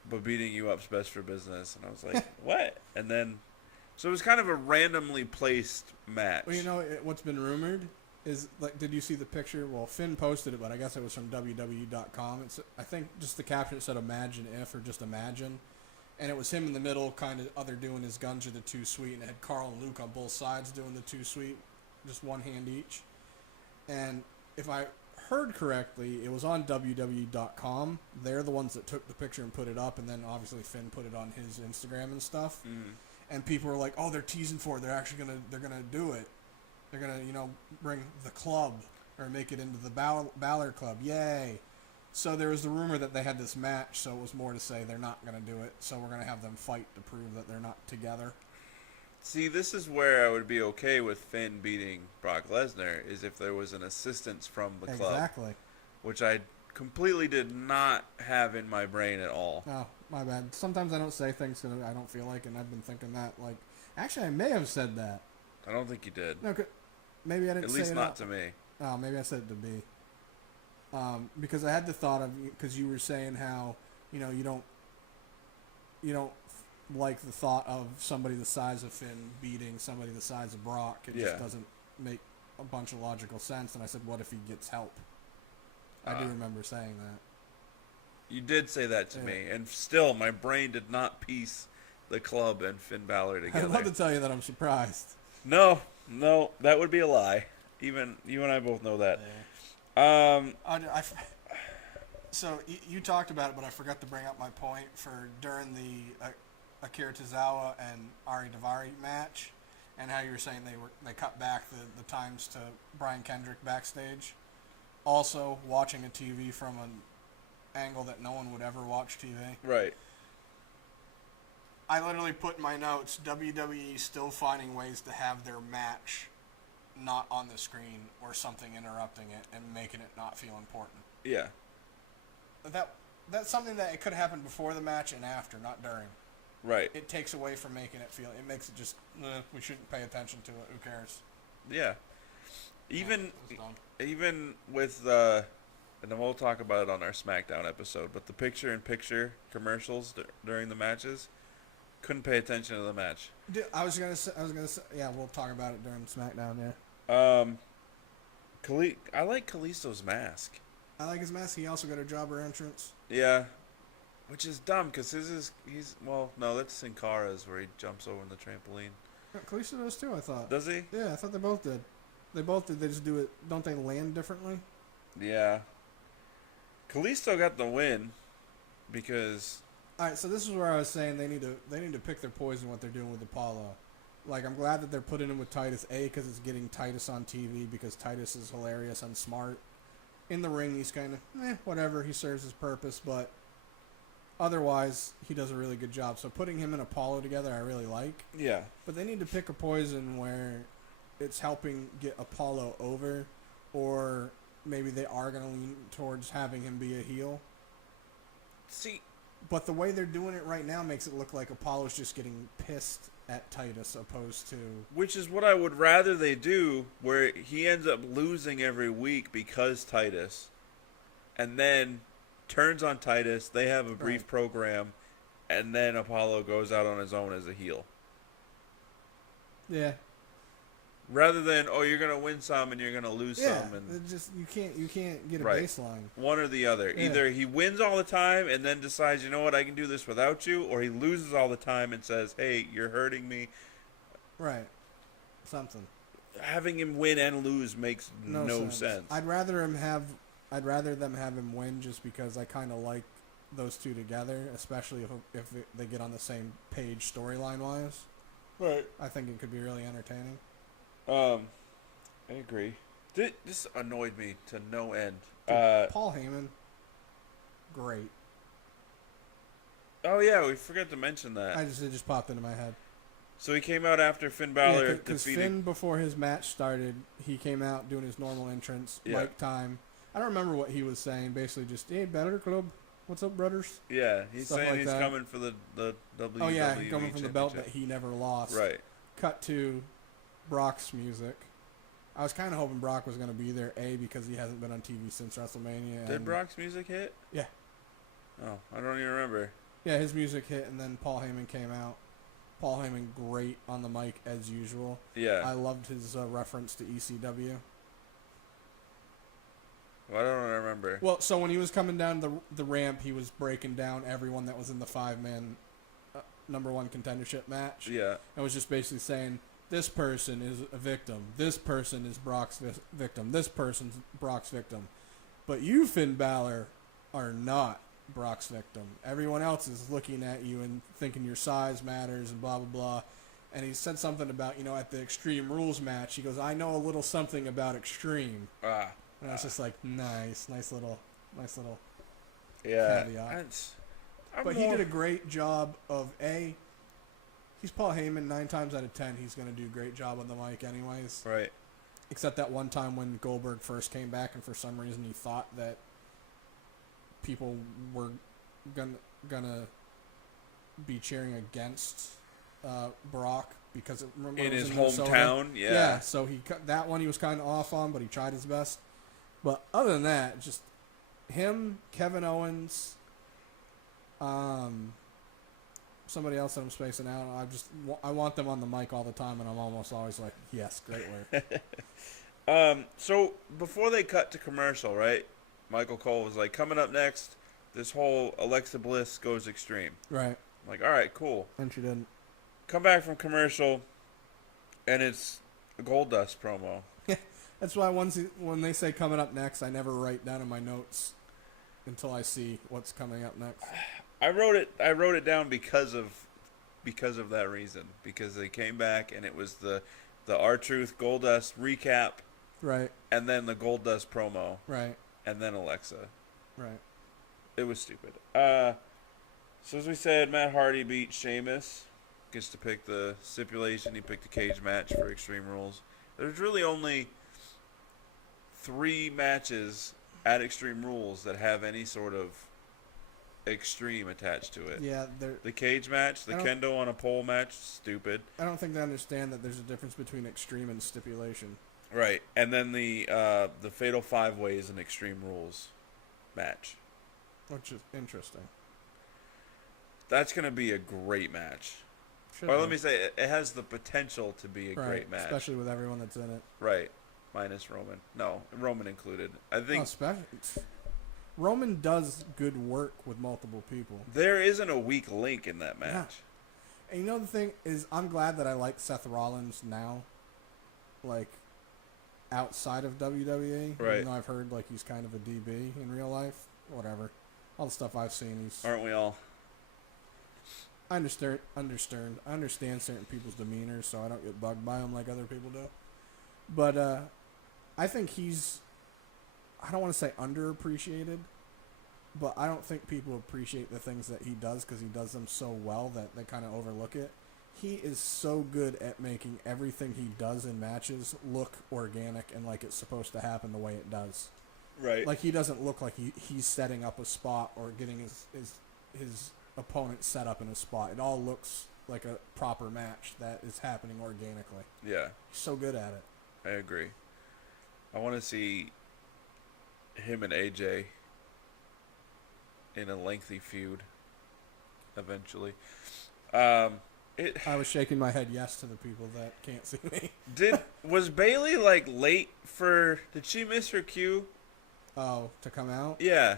But beating you up's best for business. And I was like, what? And then, so it was kind of a randomly placed match. Well, you know what's been rumored is, like, did you see the picture? Well, Finn posted it, but I guess it was from WWE.com. I think just the caption said "Imagine if" or just "Imagine," and it was him in the middle, kind of other doing his guns or the two sweet, and it had Carl and Luke on both sides doing the two sweet, just one hand each. And if I heard correctly, it was on WWE.com. They're the ones that took the picture and put it up, and then obviously Finn put it on his Instagram and stuff. Mm. And people were like, "Oh, they're teasing for it. They're gonna do it. They're gonna, bring the club or make it into the Balor Club. Yay!" So there was the rumor that they had this match. So it was more to say they're not gonna do it. So we're gonna have them fight to prove that they're not together. See, this is where I would be okay with Finn beating Brock Lesnar, is if there was an assistance from the club. Exactly. Which I completely did not have in my brain at all. Oh, my bad. Sometimes I don't say things that I don't feel like, and I've been thinking that, like, actually I may have said that. I don't think you did. No, maybe I didn't say it. At least not to me. Oh, maybe I said it to B. Because I had the thought of, because you were saying how, you don't like the thought of somebody the size of Finn beating somebody the size of Brock. It just doesn't make a bunch of logical sense. And I said, what if he gets help? I do remember saying that. You did say that to me, and still my brain did not piece the club and Finn Balor together. I'd love to tell you that I'm surprised. No, that would be a lie. Even you and I both know that. Yeah. So you talked about it, but I forgot to bring up my point for during the Akira Tozawa and Ari Daivari match, and how you were saying they cut back the times to Brian Kendrick backstage. Also, watching a TV from an angle that no one would ever watch TV. Right. I literally put in my notes, WWE still finding ways to have their match not on the screen or something interrupting it and making it not feel important. Yeah. That's something that it could happen before the match and after, not during. Right. It takes away from making it feel. It makes it just. We shouldn't pay attention to it. Who cares? Yeah. Even with and then we'll talk about it on our SmackDown episode. But the picture-in-picture commercials during the matches, couldn't pay attention to the match. I was gonna say. Yeah, we'll talk about it during SmackDown. Yeah. I like Kalisto's mask. I like his mask. He also got a jobber entrance. Yeah. Which is dumb because that's Sin Cara's where he jumps over in the trampoline. Yeah, Kalisto does too, I thought. Does he? Yeah, I thought they both did. They both did. They just do it. Don't they land differently? Yeah. Kalisto got the win because. All right, so this is where I was saying they need to pick their poison what they're doing with Apollo. Like, I'm glad that they're putting him with Titus, because it's getting Titus on TV because Titus is hilarious and smart. In the ring, he's kind of whatever. He serves his purpose, but otherwise, he does a really good job. So putting him and Apollo together, I really like. Yeah. But they need to pick a poison where it's helping get Apollo over, or maybe they are going to lean towards having him be a heel. See. But the way they're doing it right now makes it look like Apollo's just getting pissed at Titus opposed to... Which is what I would rather they do, where he ends up losing every week because Titus, and then turns on Titus, they have a brief program, and then Apollo goes out on his own as a heel. Yeah. Rather than, you're going to win some and you're going to lose some. And just you can't get a baseline. One or the other. Yeah. Either he wins all the time and then decides, you know what, I can do this without you, or he loses all the time and says, hey, you're hurting me. Right. Something. Having him win and lose makes no sense. I'd rather them have him win just because I kind of like those two together, especially if they get on the same page storyline wise. Right. I think it could be really entertaining. I agree. This annoyed me to no end. Paul Heyman, great. Oh yeah, we forgot to mention that. It just popped into my head. So he came out after Finn Balor because Finn, before his match started, he came out doing his normal entrance, mic time. I don't remember what he was saying. Basically, just hey, Balor Club, what's up, brothers? Yeah, he's saying like he's coming for the WWE. Oh yeah, he's coming for the belt that he never lost. Right. Cut to Brock's music. I was kind of hoping Brock was going to be there, because he hasn't been on TV since WrestleMania. Did Brock's music hit? Yeah. Oh, I don't even remember. Yeah, his music hit, and then Paul Heyman came out. Paul Heyman, great on the mic as usual. Yeah. I loved his reference to ECW. Well, I don't remember. Well, so when he was coming down the ramp, he was breaking down everyone that was in the 5-man number one contendership match. Yeah. And was just basically saying, this person is a victim. This person is Brock's victim. This person's Brock's victim. But you, Finn Balor, are not Brock's victim. Everyone else is looking at you and thinking your size matters and blah, blah, blah. And he said something about, at the Extreme Rules match, he goes, I know a little something about Extreme. And I was just like, nice little caveat. But he did a great job of, he's Paul Heyman. 9 times out of 10, he's going to do a great job on the mic anyways. Right. Except that one time when Goldberg first came back, and for some reason he thought that people were gonna be cheering against Brock because in his hometown. Yeah. So that one he was kind of off on, but he tried his best. But other than that, just him, Kevin Owens, somebody else that I'm spacing out. I want them on the mic all the time, and I'm almost always like, yes, great work. So before they cut to commercial, right? Michael Cole was like, coming up next, this whole Alexa Bliss goes extreme. Right. I'm like, all right, cool. And she didn't. Come back from commercial, and it's a Goldust promo. That's why when they say coming up next, I never write down in my notes until I see what's coming up next. I wrote it down because of that reason. Because they came back and it was the R-Truth Goldust recap. Right. And then the Goldust promo. Right. And then Alexa. Right. It was stupid. So as we said, Matt Hardy beat Sheamus. Gets to pick the stipulation. He picked a cage match for Extreme Rules. There's really only 3 matches at Extreme Rules that have any sort of extreme attached to it. Yeah, the cage match, the kendo on a pole match, stupid. I don't think they understand that there's a difference between extreme and stipulation. Right, and then the Fatal 5-Way is an Extreme Rules match, which is interesting. That's going to be a great match. Or let me say, it has the potential to be a great match. Especially with everyone that's in it. Right. Minus Roman. No, Roman included. I think... Roman does good work with multiple people. There isn't a weak link in that match. Yeah. And you know the thing is, I'm glad that I like Seth Rollins now. Like, outside of WWE. Right. Even though I've heard, like, he's kind of a DB in real life. Whatever. All the stuff I've seen, he's... Aren't we all? I understand certain people's demeanor, so I don't get bugged by them like other people do. But I think he's, I don't want to say underappreciated, but I don't think people appreciate the things that he does because he does them so well that they kind of overlook it. He is so good at making everything he does in matches look organic and like it's supposed to happen the way it does. Right. Like he doesn't look like he's setting up a spot or getting his opponent set up in a spot. It all looks like a proper match that is happening organically. Yeah. He's so good at it. I agree. I want to see him and AJ in a lengthy feud eventually. I was shaking my head yes to the people that can't see me. Was Bayley like late for... Did she miss her cue? Oh, to come out? Yeah.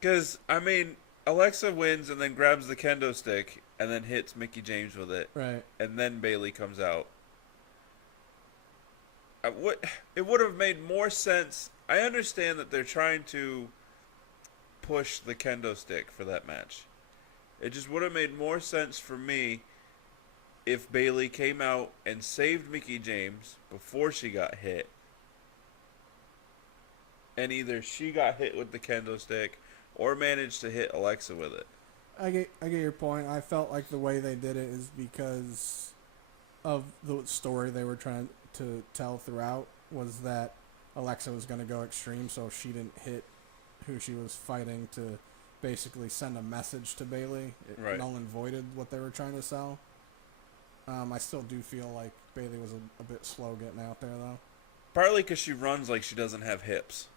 Because, I mean... Alexa wins and then grabs the kendo stick and then hits Mickie James with it. Right. And then Bayley comes out. It would have made more sense. I understand that they're trying to push the kendo stick for that match. It just would have made more sense for me if Bayley came out and saved Mickie James before she got hit. And either she got hit with the kendo stick or managed to hit Alexa with it. I get your point. I felt like the way they did it is because of the story they were trying to tell throughout was that Alexa was going to go extreme, so she didn't hit who she was fighting to basically send a message to Bayley. It null and voided what they were trying to sell. I still do feel like Bayley was a bit slow getting out there, though. Partly because she runs like she doesn't have hips.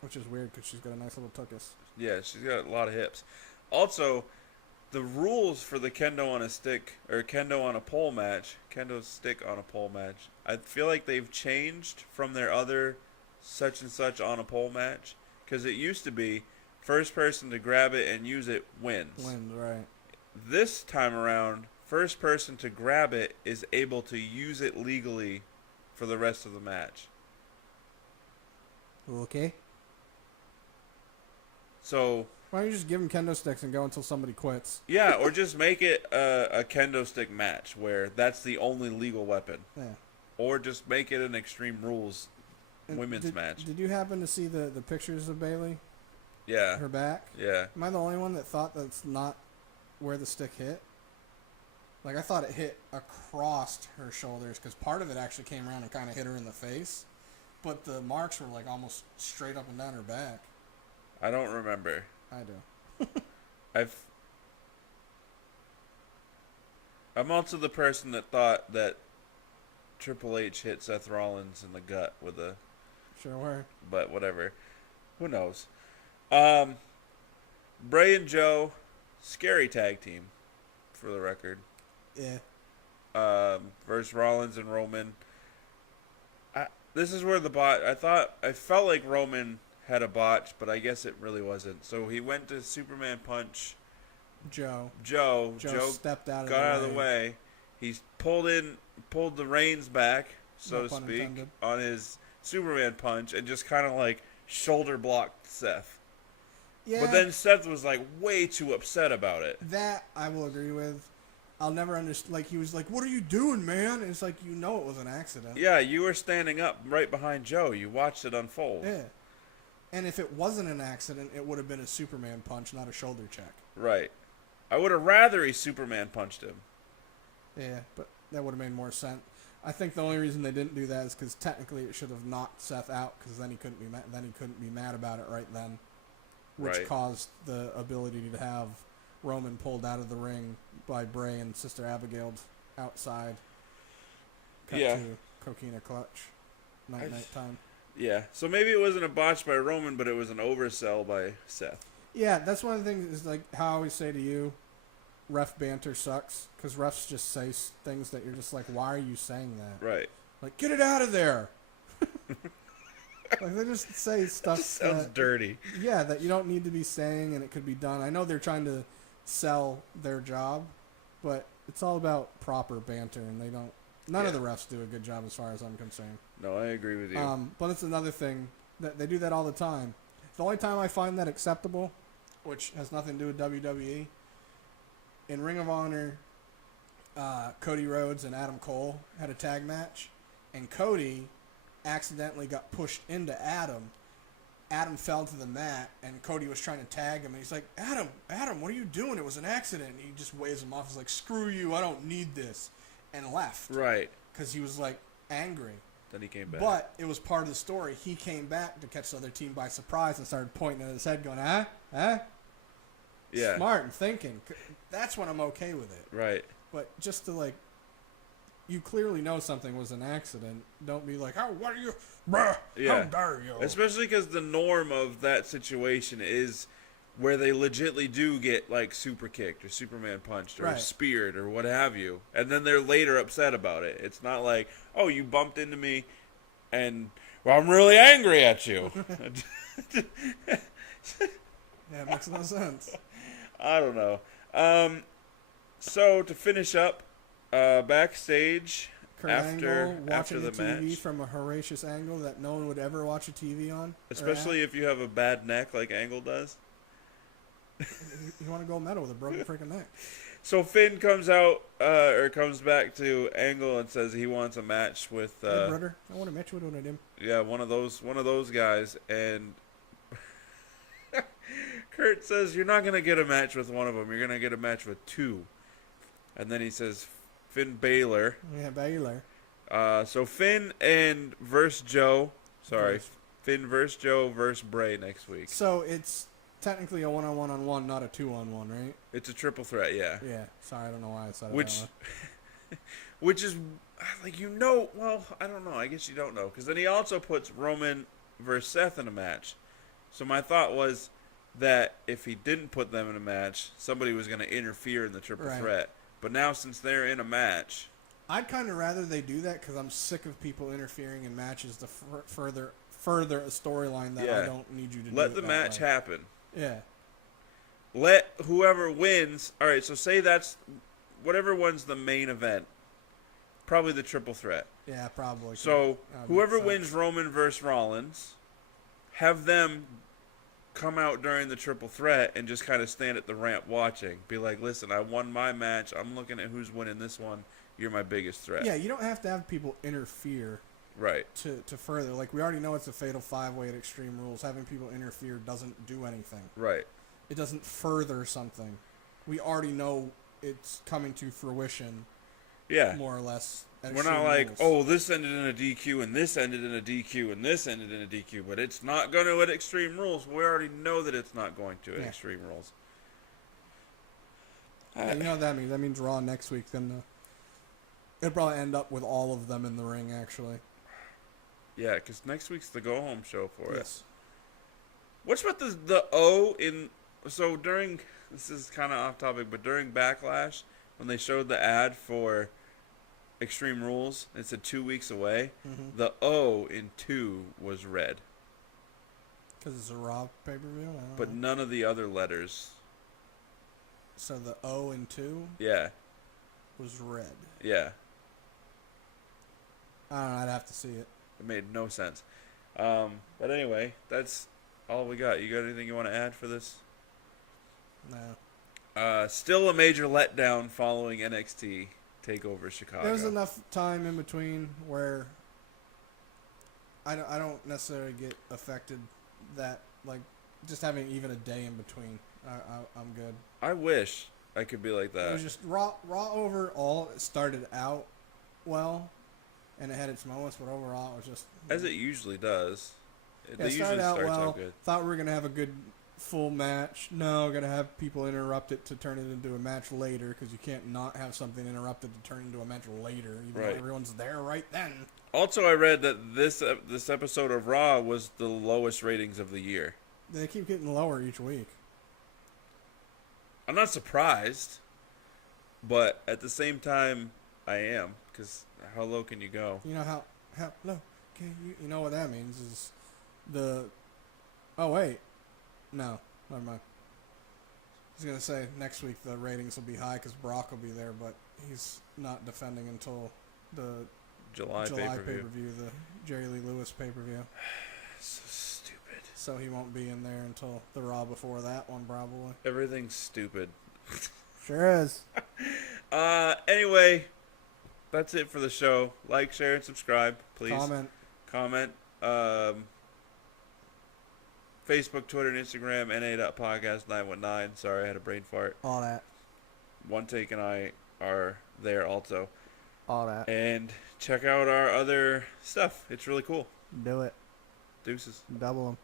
Which is weird because she's got a nice little tuchus. Yeah, she's got a lot of hips. Also, the rules for the kendo on a stick, or kendo on a pole match, kendo stick on a pole match, I feel like they've changed from their other such and such on a pole match. Because it used to be, first person to grab it and use it wins. Wins, right. This time around, first person to grab it is able to use it legally for the rest of the match. Okay. So why don't you just give them kendo sticks and go until somebody quits? Yeah, or just make it a kendo stick match where that's the only legal weapon. Yeah. Or just make it an Extreme Rules women's match. Did you happen to see the pictures of Bayley? Yeah. Her back? Yeah. Am I the only one that thought that's not where the stick hit? Like, I thought it hit across her shoulders because part of it actually came around and kind of hit her in the face. But the marks were, like, almost straight up and down her back. I don't remember. I do. I'm also the person that thought that Triple H hit Seth Rollins in the gut with a... Sure were. But whatever. Who knows? Bray and Joe, scary tag team, for the record. Yeah. Versus Rollins and Roman. This is where I felt like Roman had a botch, but I guess it really wasn't. So he went to Superman punch Joe stepped out of the way. He pulled the reins back, so to speak, on his Superman punch and just kind of like shoulder blocked Seth. Yeah. But then Seth was like way too upset about it. That I will agree with. I'll never understand. Like, he was like, "What are you doing, man?" And it's like, you know it was an accident. Yeah, you were standing up right behind Joe. You watched it unfold. Yeah. And if it wasn't an accident, it would have been a Superman punch, not a shoulder check. Right. I would have rather he Superman punched him. Yeah, but that would have made more sense. I think the only reason they didn't do that is because technically it should have knocked Seth out, because then he couldn't be mad about it right then, which caused the ability to have Roman pulled out of the ring by Bray and Sister Abigail outside. Cut to Coquina Clutch. Night time. Yeah, so maybe it wasn't a botch by Roman, but it was an oversell by Seth. Yeah, that's one of the things, is like how I always say to you, ref banter sucks, because refs just say things that you're just like, why are you saying that? Right. Like, get it out of there. Like, they just say stuff that sounds dirty. Yeah, that you don't need to be saying, and it could be done. I know they're trying to sell their job, but it's all about proper banter, and they don't. None of the refs do a good job as far as I'm concerned. No, I agree with you. But it's another thing that they do that all the time. The only time I find that acceptable, which has nothing to do with WWE, in Ring of Honor, Cody Rhodes and Adam Cole had a tag match, and Cody accidentally got pushed into Adam. Adam fell to the mat, and Cody was trying to tag him, and he's like, Adam, what are you doing? It was an accident. And he just waves him off. He's like, screw you, I don't need this. And left. Right. Because he was, like, angry. Then he came back. But it was part of the story. He came back to catch the other team by surprise and started pointing at his head going, Yeah. Smart and thinking. That's when I'm okay with it. Right. But just to, like, you clearly know something was an accident. Don't be like, what are you, bruh, how dare you? Especially because the norm of that situation is where they legitly do get, like, super kicked or Superman punched or speared or what have you. And then they're later upset about it. It's not like, oh, you bumped into me and, well, I'm really angry at you. Yeah, it makes no sense. I don't know. So, to finish up, backstage Kurt Angle watching the TV match from a Horatius angle that no one would ever watch a TV on. Especially if you have a bad neck like Angle does. You want to go metal with a broken freaking neck. So Finn comes out, or comes back to Angle and says he wants a match with. Hey, brother, I want a match with one of them. Yeah, one of those guys, and Kurt says you're not gonna get a match with one of them. You're gonna get a match with two, and then he says Finn Balor. Yeah, Balor. So Finn and versus Joe. Sorry, Finn versus Joe versus Bray next week. So it's technically a 1-on-1-on-1, not a 2-on-1, right? It's a triple threat, yeah. Yeah. Sorry, I don't know why I said it. Which is, like, well, I don't know. I guess you don't know. Because then he also puts Roman versus Seth in a match. So my thought was that if he didn't put them in a match, somebody was going to interfere in the triple threat. But now, since they're in a match... I'd kind of rather they do that because I'm sick of people interfering in matches to further a storyline that I don't need you to do. Let the match happen. Yeah. Let whoever wins... All right, so say that's... Whatever one's the main event. Probably the triple threat. Yeah, probably. So, whoever wins Roman versus Rollins, have them come out during the triple threat and just kind of stand at the ramp watching. Be like, listen, I won my match. I'm looking at who's winning this one. You're my biggest threat. Yeah, you don't have to have people interfere. Right. To further. Like, we already know it's a fatal five-way at Extreme Rules. Having people interfere doesn't do anything. Right. It doesn't further something. We already know it's coming to fruition. Yeah. More or less. We're not like, oh, this ended in a DQ, and this ended in a DQ, and this ended in a DQ, but it's not going to at Extreme Rules. We already know that it's not going to at Extreme Rules. Yeah, you know what that means? That means Raw next week. Then it'll probably end up with all of them in the ring, actually. Yeah, because next week's the go-home show for us. What's about the O in... So during... This is kind of off topic, but during Backlash, when they showed the ad for Extreme Rules, it said 2 weeks away. Mm-hmm. The O in 2 was red. Because it's a Raw pay-per-view? But none of the other letters. So the O in 2? Yeah. Was red. Yeah. I don't know. I'd have to see it. It made no sense. But anyway, that's all we got. You got anything you want to add for this? No. Still a major letdown following NXT Takeover Chicago. There's enough time in between where I don't necessarily get affected that, like, just having even a day in between. I'm good. I wish I could be like that. It was just Raw overall. It started out well, and it had its moments, but overall it was just As it usually does. Yeah, They it usually started out starts well. out good. Thought we were gonna have a good full match. No, gonna have people interrupt it to turn it into a match later because you can't not have something interrupted to turn into a match later, even though everyone's there right then. Also, I read that this episode of Raw was the lowest ratings of the year. They keep getting lower each week. I'm not surprised, but at the same time, I am, because how low can you go? You know how low can you? You know what that means is the. Oh wait, no, never mind. I was gonna say next week the ratings will be high because Brock will be there, but he's not defending until the July pay-per-view, the Jerry Lee Lewis pay-per-view. So stupid. So he won't be in there until the Raw before that one, probably. Everything's stupid. Sure is. Anyway, that's it for the show. Like, share, and subscribe, please. Comment. Facebook, Twitter, and Instagram, na.podcast919. Sorry, I had a brain fart. All that. One Take and I are there also. All that. And check out our other stuff. It's really cool. Do it. Deuces. Double them.